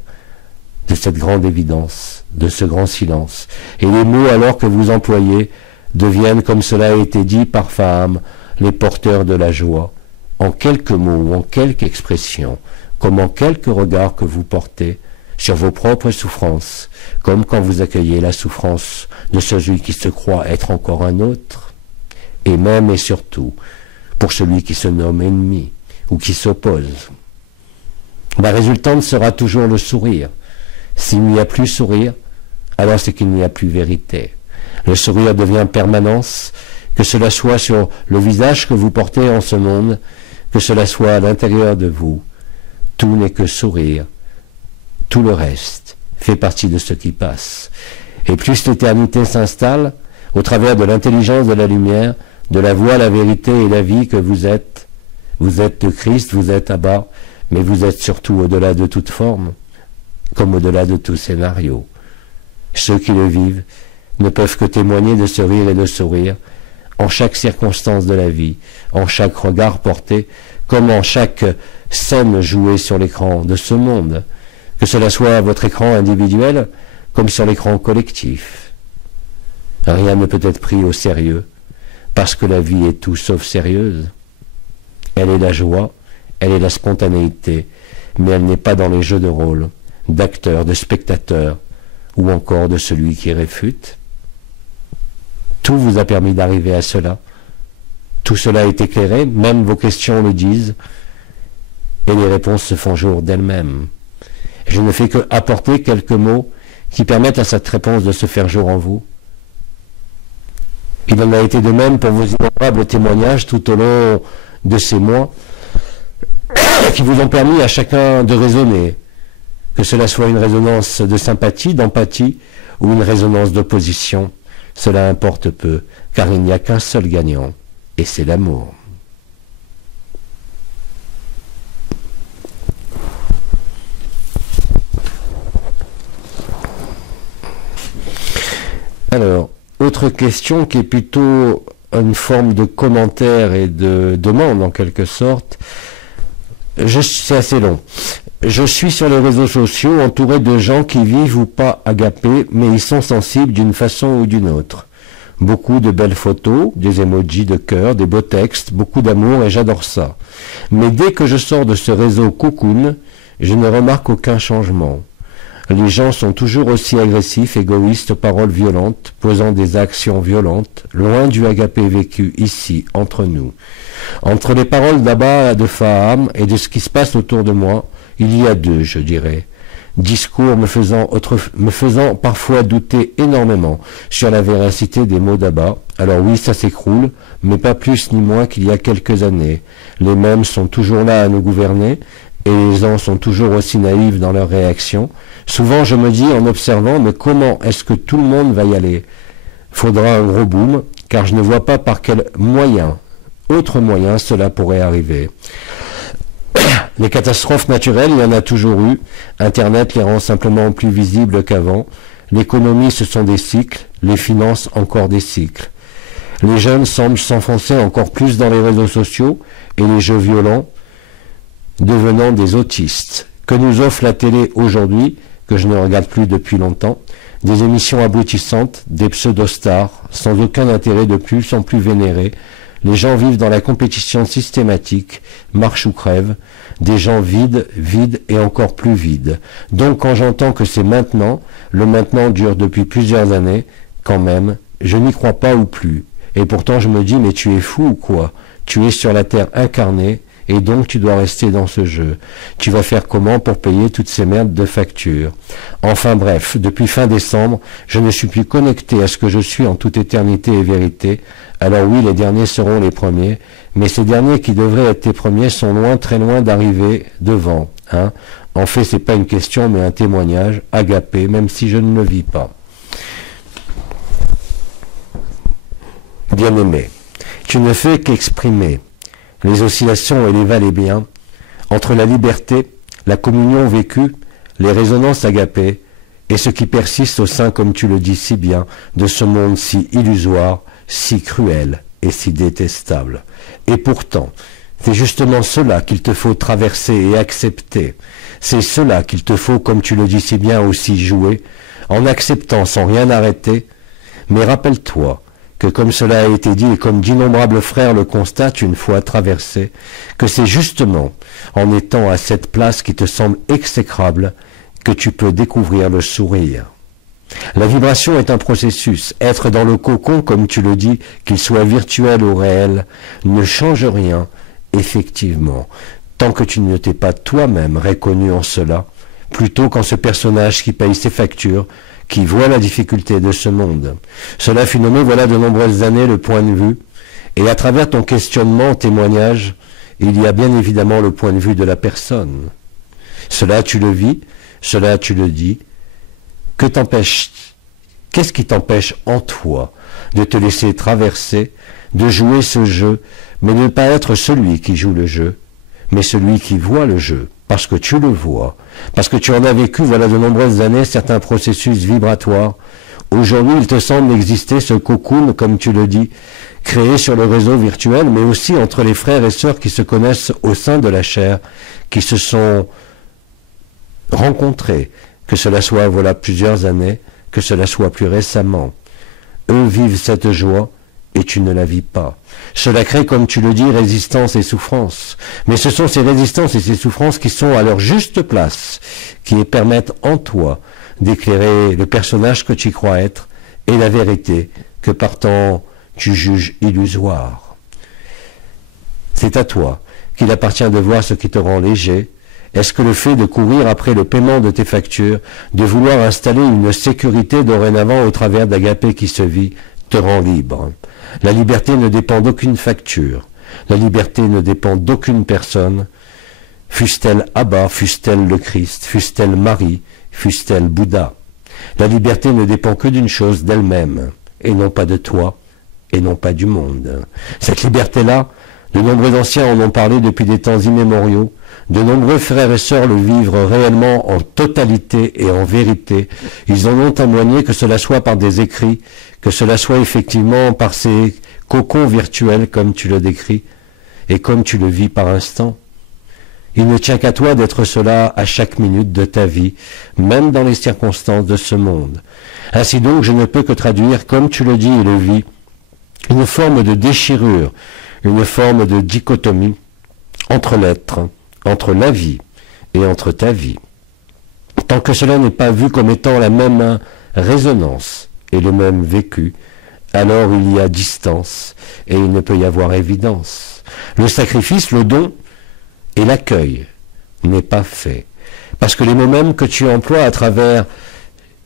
de cette grande évidence, de ce grand silence, et les mots alors que vous employez deviennent, comme cela a été dit par Faham, les porteurs de la joie, en quelques mots ou en quelques expressions, comme en quelques regards que vous portez sur vos propres souffrances, comme quand vous accueillez la souffrance de celui qui se croit être encore un autre, et même et surtout pour celui qui se nomme ennemi ou qui s'oppose. La résultante sera toujours le sourire. S'il n'y a plus sourire, alors c'est qu'il n'y a plus vérité. Le sourire devient permanence, que cela soit sur le visage que vous portez en ce monde, que cela soit à l'intérieur de vous. Tout n'est que sourire. Tout le reste fait partie de ce qui passe. Et plus l'éternité s'installe, au travers de l'intelligence de la lumière, de la voie, la vérité et la vie que vous êtes de Christ, vous êtes Abba, mais vous êtes surtout au-delà de toute forme, comme au-delà de tout scénario. Ceux qui le vivent ne peuvent que témoigner de ce rire et de sourire, en chaque circonstance de la vie, en chaque regard porté, comme en chaque scène jouée sur l'écran de ce monde, que cela soit votre écran individuel comme sur l'écran collectif. Rien ne peut être pris au sérieux, parce que la vie est tout sauf sérieuse. Elle est la joie, elle est la spontanéité, mais elle n'est pas dans les jeux de rôle, d'acteur, de spectateur, ou encore de celui qui réfute. Tout vous a permis d'arriver à cela. Tout cela est éclairé, même vos questions le disent, et les réponses se font jour d'elles-mêmes. Je ne fais que apporter quelques mots qui permettent à cette réponse de se faire jour en vous. Il en a été de même pour vos innombrables témoignages tout au long de ces mois qui vous ont permis à chacun de raisonner, que cela soit une résonance de sympathie, d'empathie ou une résonance d'opposition. Cela importe peu, car il n'y a qu'un seul gagnant, et c'est l'amour. Alors, autre question qui est plutôt une forme de commentaire et de demande en quelque sorte. C'est assez long. Je suis sur les réseaux sociaux entouré de gens qui vivent ou pas agapés, mais ils sont sensibles d'une façon ou d'une autre. Beaucoup de belles photos, des emojis de cœur, des beaux textes, beaucoup d'amour et j'adore ça. Mais dès que je sors de ce réseau cocoon, je ne remarque aucun changement. Les gens sont toujours aussi agressifs, égoïstes, aux paroles violentes, posant des actions violentes, loin du agapé vécu ici, entre nous. Entre les paroles d'Abba, de Faham et de ce qui se passe autour de moi, il y a deux, je dirais. Discours me faisant parfois douter énormément sur la véracité des mots d'Abba. Alors oui, ça s'écroule, mais pas plus ni moins qu'il y a quelques années. Les mêmes sont toujours là à nous gouverner, et les gens sont toujours aussi naïfs dans leurs réactions. Souvent je me dis en observant, mais comment est-ce que tout le monde va y aller? Faudra un gros boom, car je ne vois pas par quel moyen, autre moyen, cela pourrait arriver. Les catastrophes naturelles, il y en a toujours eu. Internet les rend simplement plus visibles qu'avant. L'économie, ce sont des cycles. Les finances, encore des cycles. Les jeunes semblent s'enfoncer encore plus dans les réseaux sociaux et les jeux violents, devenant des autistes. Que nous offre la télé aujourd'hui, que je ne regarde plus depuis longtemps? Des émissions abrutissantes, des pseudo-stars, sans aucun intérêt de plus, sans plus vénérés. Les gens vivent dans la compétition systématique, marche ou crève, des gens vides, vides et encore plus vides. Donc quand j'entends que c'est maintenant, le maintenant dure depuis plusieurs années, quand même, je n'y crois pas ou plus. Et pourtant je me dis, mais tu es fou ou quoi? Tu es sur la terre incarnée, et donc tu dois rester dans ce jeu. Tu vas faire comment pour payer toutes ces merdes de factures? Enfin bref, depuis fin décembre, je ne suis plus connecté à ce que je suis en toute éternité et vérité. Alors oui, les derniers seront les premiers, mais ces derniers qui devraient être tes premiers sont loin, très loin d'arriver devant. Hein. En fait, c'est pas une question, mais un témoignage, agapé, même si je ne le vis pas. Bien-aimé, tu ne fais qu'exprimer les oscillations et les va-et-vient entre la liberté, la communion vécue, les résonances agapées et ce qui persiste au sein, comme tu le dis si bien, de ce monde si illusoire, si cruel et si détestable. Et pourtant, c'est justement cela qu'il te faut traverser et accepter. C'est cela qu'il te faut, comme tu le dis si bien, aussi jouer, en acceptant sans rien arrêter. Mais rappelle-toi que comme cela a été dit et comme d'innombrables frères le constatent une fois traversé, que c'est justement en étant à cette place qui te semble exécrable que tu peux découvrir le sourire. La vibration est un processus. Être dans le cocon, comme tu le dis, qu'il soit virtuel ou réel, ne change rien, effectivement, tant que tu ne t'es pas toi-même reconnu en cela, plutôt qu'en ce personnage qui paye ses factures, qui voit la difficulté de ce monde. Cela fut nommé voilà de nombreuses années le point de vue, et à travers ton questionnement, témoignage, il y a bien évidemment le point de vue de la personne. Cela tu le vis, cela tu le dis. Qu'est-ce qui t'empêche en toi de te laisser traverser, de jouer ce jeu, mais de ne pas être celui qui joue le jeu, mais celui qui voit le jeu, parce que tu le vois, parce que tu en as vécu voilà de nombreuses années certains processus vibratoires. Aujourd'hui, il te semble exister ce cocoon, comme tu le dis, créé sur le réseau virtuel, mais aussi entre les frères et sœurs qui se connaissent au sein de la chair, qui se sont rencontrés, que cela soit voilà plusieurs années, que cela soit plus récemment. Eux vivent cette joie, et tu ne la vis pas. Cela crée, comme tu le dis, résistance et souffrance. Mais ce sont ces résistances et ces souffrances qui sont à leur juste place, qui permettent en toi d'éclairer le personnage que tu crois être et la vérité que partant tu juges illusoire. C'est à toi qu'il appartient de voir ce qui te rend léger. Est-ce que le fait de courir après le paiement de tes factures, de vouloir installer une sécurité dorénavant au travers d'agapé qui se vit, te rend libre? La liberté ne dépend d'aucune facture. La liberté ne dépend d'aucune personne. Fût-elle Abba, fût-elle le Christ, fût-elle Marie, fût-elle Bouddha. La liberté ne dépend que d'une chose, d'elle-même, et non pas de toi, et non pas du monde. Cette liberté-là, de nombreux anciens en ont parlé depuis des temps immémoriaux. De nombreux frères et sœurs le vivent réellement en totalité et en vérité. Ils en ont témoigné, que cela soit par des écrits, que cela soit effectivement par ces cocons virtuels comme tu le décris et comme tu le vis par instant. Il ne tient qu'à toi d'être cela à chaque minute de ta vie, même dans les circonstances de ce monde. Ainsi donc, je ne peux que traduire, comme tu le dis et le vis, une forme de déchirure, une forme de dichotomie entre l'être, entre la vie et entre ta vie. Tant que cela n'est pas vu comme étant la même résonance et le même vécu, alors il y a distance et il ne peut y avoir évidence. Le sacrifice, le don et l'accueil n'est pas fait. Parce que les mots mêmes que tu emploies à travers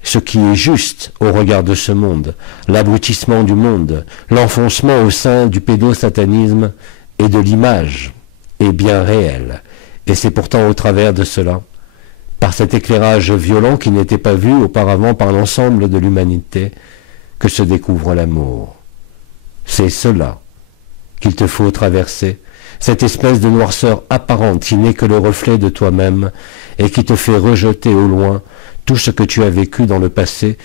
ce qui est juste au regard de ce monde, l'abrutissement du monde, l'enfoncement au sein du pédosatanisme et de l'image, est bien réel. Et c'est pourtant au travers de cela, par cet éclairage violent qui n'était pas vu auparavant par l'ensemble de l'humanité, que se découvre l'amour. C'est cela qu'il te faut traverser, cette espèce de noirceur apparente qui n'est que le reflet de toi-même et qui te fait rejeter au loin tout ce que tu as vécu dans le passé,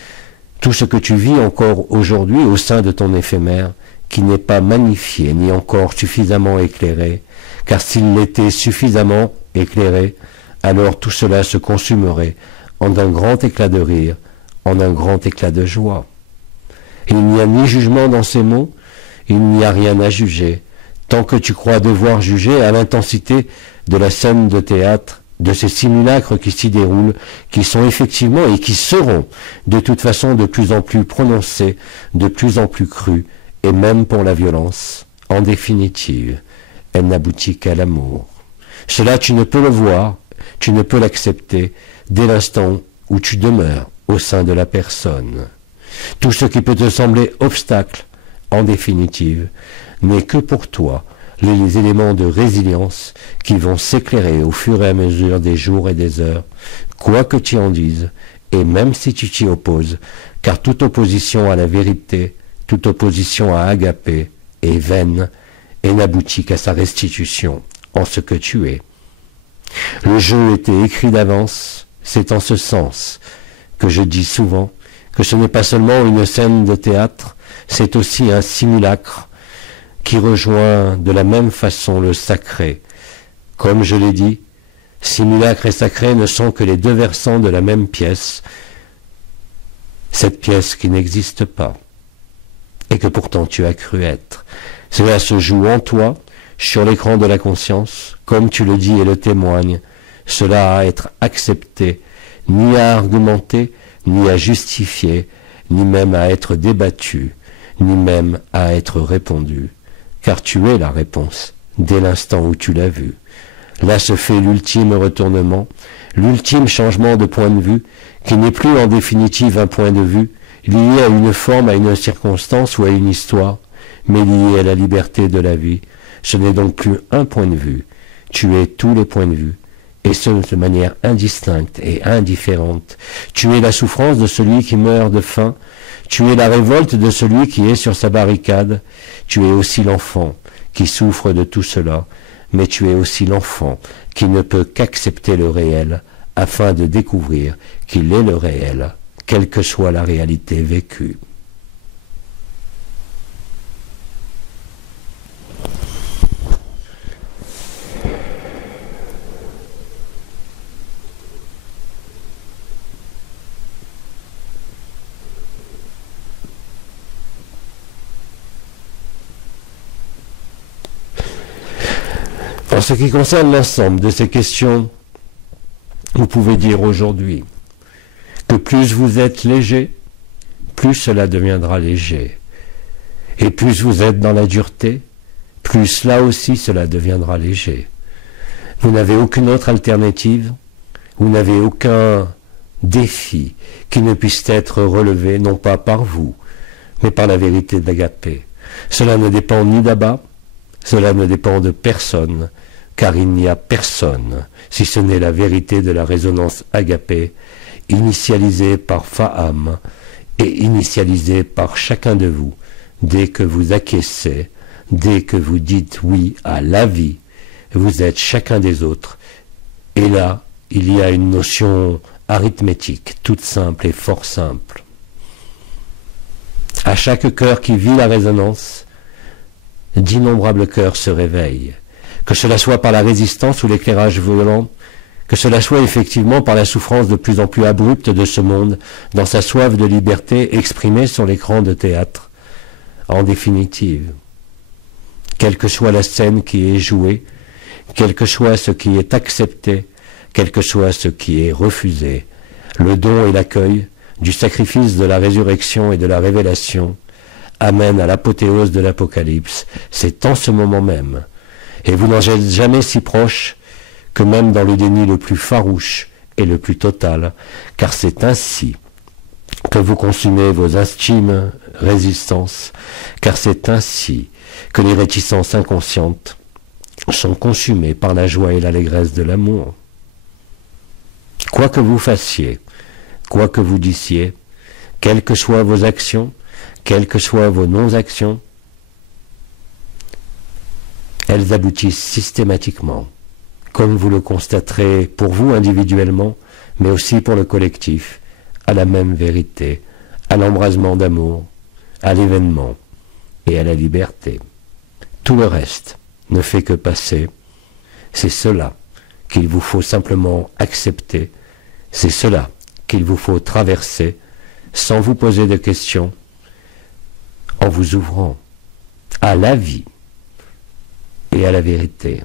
tout ce que tu vis encore aujourd'hui au sein de ton éphémère, qui n'est pas magnifié ni encore suffisamment éclairé, car s'il l'était suffisamment éclairé, alors tout cela se consumerait en un grand éclat de rire, en un grand éclat de joie. Il n'y a ni jugement dans ces mots, il n'y a rien à juger, tant que tu crois devoir juger à l'intensité de la scène de théâtre, de ces simulacres qui s'y déroulent, qui sont effectivement et qui seront de toute façon de plus en plus prononcés, de plus en plus crus, et même pour la violence, en définitive, elle n'aboutit qu'à l'amour. Cela tu ne peux le voir, tu ne peux l'accepter dès l'instant où tu demeures au sein de la personne. Tout ce qui peut te sembler obstacle, en définitive, n'est que pour toi les éléments de résilience qui vont s'éclairer au fur et à mesure des jours et des heures, quoi que tu en dises, et même si tu t'y opposes, car toute opposition à la vérité, toute opposition à Agapé est vaine et n'aboutit qu'à sa restitution en ce que tu es. Le jeu était écrit d'avance, c'est en ce sens que je dis souvent que ce n'est pas seulement une scène de théâtre, c'est aussi un simulacre qui rejoint de la même façon le sacré. Comme je l'ai dit, simulacre et sacré ne sont que les deux versants de la même pièce, cette pièce qui n'existe pas, et que pourtant tu as cru être. Cela se joue en toi, sur l'écran de la conscience, comme tu le dis et le témoignes, cela à être accepté, ni à argumenter, ni à justifier, ni même à être débattu, ni même à être répondu, car tu es la réponse, dès l'instant où tu l'as vue. Là se fait l'ultime retournement, l'ultime changement de point de vue, qui n'est plus en définitive un point de vue, lié à une forme, à une circonstance ou à une histoire, mais lié à la liberté de la vie. Ce n'est donc plus un point de vue, tu es tous les points de vue, et ce de manière indistincte et indifférente. Tu es la souffrance de celui qui meurt de faim, tu es la révolte de celui qui est sur sa barricade, tu es aussi l'enfant qui souffre de tout cela, mais tu es aussi l'enfant qui ne peut qu'accepter le réel afin de découvrir qu'il est le réel, quelle que soit la réalité vécue. En ce qui concerne l'ensemble de ces questions, vous pouvez dire aujourd'hui que plus vous êtes léger, plus cela deviendra léger. Et plus vous êtes dans la dureté, plus là aussi cela deviendra léger. Vous n'avez aucune autre alternative, vous n'avez aucun défi qui ne puisse être relevé, non pas par vous, mais par la vérité d'Agapé. Cela ne dépend ni d'Abba, cela ne dépend de personne, car il n'y a personne, si ce n'est la vérité de la résonance Agapé, initialisée par Faham et initialisée par chacun de vous, dès que vous acquiescez, dès que vous dites oui à la vie, vous êtes chacun des autres. Et là, il y a une notion arithmétique, toute simple et fort simple. À chaque cœur qui vit la résonance, d'innombrables cœurs se réveillent. Que cela soit par la résistance ou l'éclairage violent, que cela soit effectivement par la souffrance de plus en plus abrupte de ce monde, dans sa soif de liberté exprimée sur l'écran de théâtre. En définitive, quelle que soit la scène qui est jouée, quel que soit ce qui est accepté, quel que soit ce qui est refusé, Le don et l'accueil du sacrifice de la résurrection et de la révélation amènent à l'apothéose de l'Apocalypse. C'est en ce moment même. Et vous n'en êtes jamais si proche que même dans le déni le plus farouche et le plus total, car c'est ainsi que vous consumez vos intimes résistances, car c'est ainsi que les réticences inconscientes sont consumées par la joie et l'allégresse de l'amour. Quoi que vous fassiez, quoi que vous disiez, quelles que soient vos actions, quelles que soient vos non-actions, elles aboutissent systématiquement, comme vous le constaterez pour vous individuellement, mais aussi pour le collectif, à la même vérité, à l'embrasement d'amour, à l'événement et à la liberté. Tout le reste ne fait que passer. C'est cela qu'il vous faut simplement accepter. C'est cela qu'il vous faut traverser sans vous poser de questions, en vous ouvrant à la vie et à la vérité,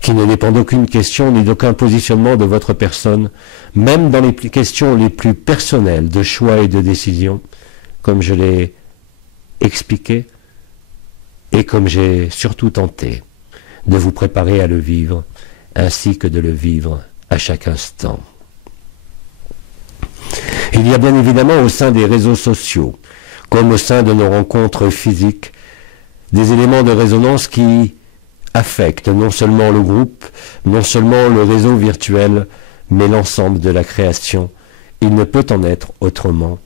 qui ne dépend d'aucune question ni d'aucun positionnement de votre personne, même dans les questions les plus personnelles de choix et de décision, comme je l'ai expliqué, et comme j'ai surtout tenté de vous préparer à le vivre, ainsi que de le vivre à chaque instant. Il y a bien évidemment au sein des réseaux sociaux, comme au sein de nos rencontres physiques, des éléments de résonance qui affectent non seulement le groupe, non seulement le réseau virtuel, mais l'ensemble de la création. Il ne peut en être autrement,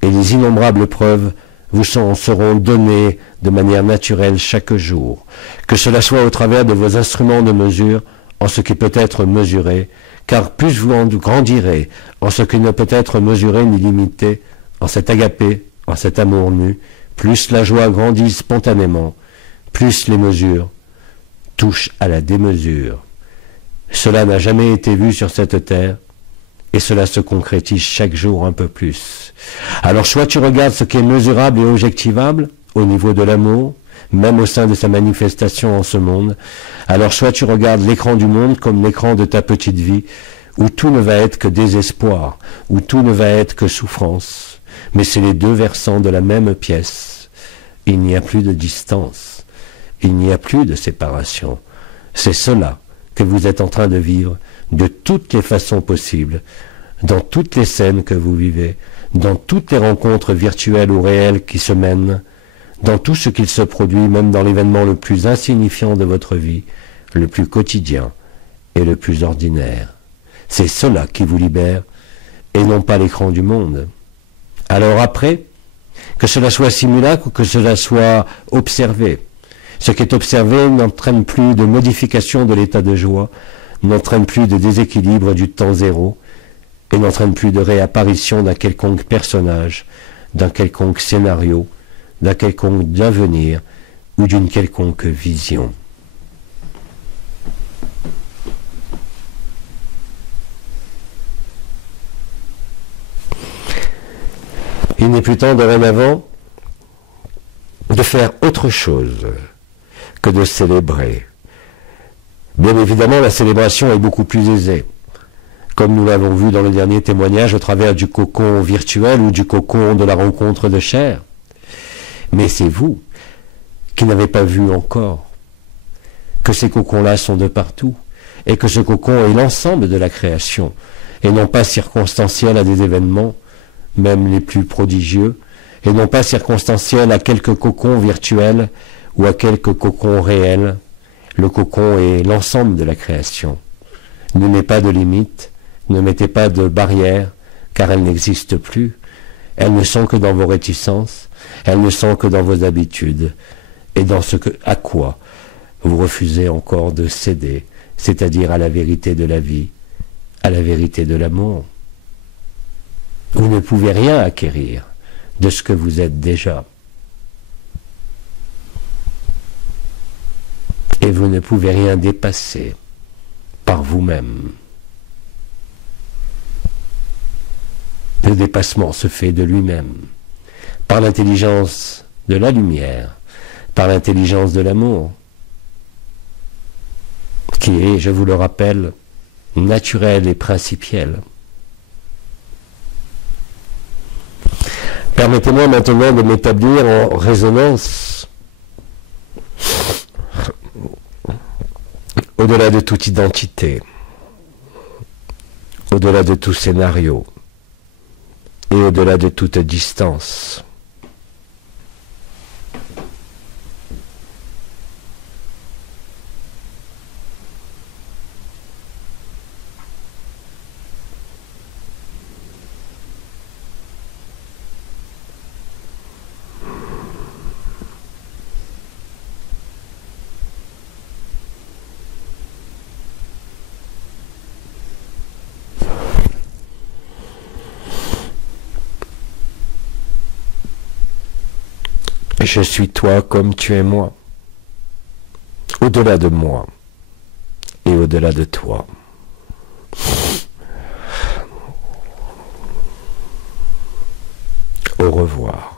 et les innombrables preuves vous seront données de manière naturelle chaque jour, que cela soit au travers de vos instruments de mesure, en ce qui peut être mesuré, car plus vous en grandirez en ce qui ne peut être mesuré ni limité, en cet agapé, en cet amour nu, plus la joie grandit spontanément, plus les mesures touchent à la démesure. Cela n'a jamais été vu sur cette terre, et cela se concrétise chaque jour un peu plus. Alors soit tu regardes ce qui est mesurable et objectivable au niveau de l'amour, même au sein de sa manifestation en ce monde, alors soit tu regardes l'écran du monde comme l'écran de ta petite vie, où tout ne va être que désespoir, où tout ne va être que souffrance, mais c'est les deux versants de la même pièce. Il n'y a plus de distance, il n'y a plus de séparation. C'est cela que vous êtes en train de vivre de toutes les façons possibles, dans toutes les scènes que vous vivez, dans toutes les rencontres virtuelles ou réelles qui se mènent, dans tout ce qu'il se produit, même dans l'événement le plus insignifiant de votre vie, le plus quotidien et le plus ordinaire. C'est cela qui vous libère, et non pas l'écran du monde. Alors après, que cela soit simulacre ou que cela soit observé, ce qui est observé n'entraîne plus de modification de l'état de joie, n'entraîne plus de déséquilibre du temps zéro, et n'entraîne plus de réapparition d'un quelconque personnage, d'un quelconque scénario, d'un quelconque avenir ou d'une quelconque vision. Il n'est plus temps dorénavant de faire autre chose que de célébrer. Bien évidemment, la célébration est beaucoup plus aisée, comme nous l'avons vu dans le dernier témoignage au travers du cocon virtuel ou du cocon de la rencontre de chair. Mais c'est vous qui n'avez pas vu encore que ces cocons-là sont de partout et que ce cocon est l'ensemble de la création et non pas circonstanciel à des événements, même les plus prodigieux, et non pas circonstanciel à quelques cocons virtuels ou à quelques cocons réels. Le cocon est l'ensemble de la création. Ne mettez pas de limites, ne mettez pas de barrières, car elles n'existent plus. Elles ne sont que dans vos réticences, elles ne sont que dans vos habitudes, et dans ce à quoi vous refusez encore de céder, c'est-à-dire à la vérité de la vie, à la vérité de l'amour. Vous ne pouvez rien acquérir de ce que vous êtes déjà. Et vous ne pouvez rien dépasser par vous-même. Le dépassement se fait de lui-même, par l'intelligence de la lumière, par l'intelligence de l'amour, qui est, je vous le rappelle, naturel et principiel. Permettez-moi maintenant de m'établir en résonance au-delà de toute identité, au-delà de tout scénario et au-delà de toute distance. Je suis toi comme tu es moi, au-delà de moi et au-delà de toi. Au revoir.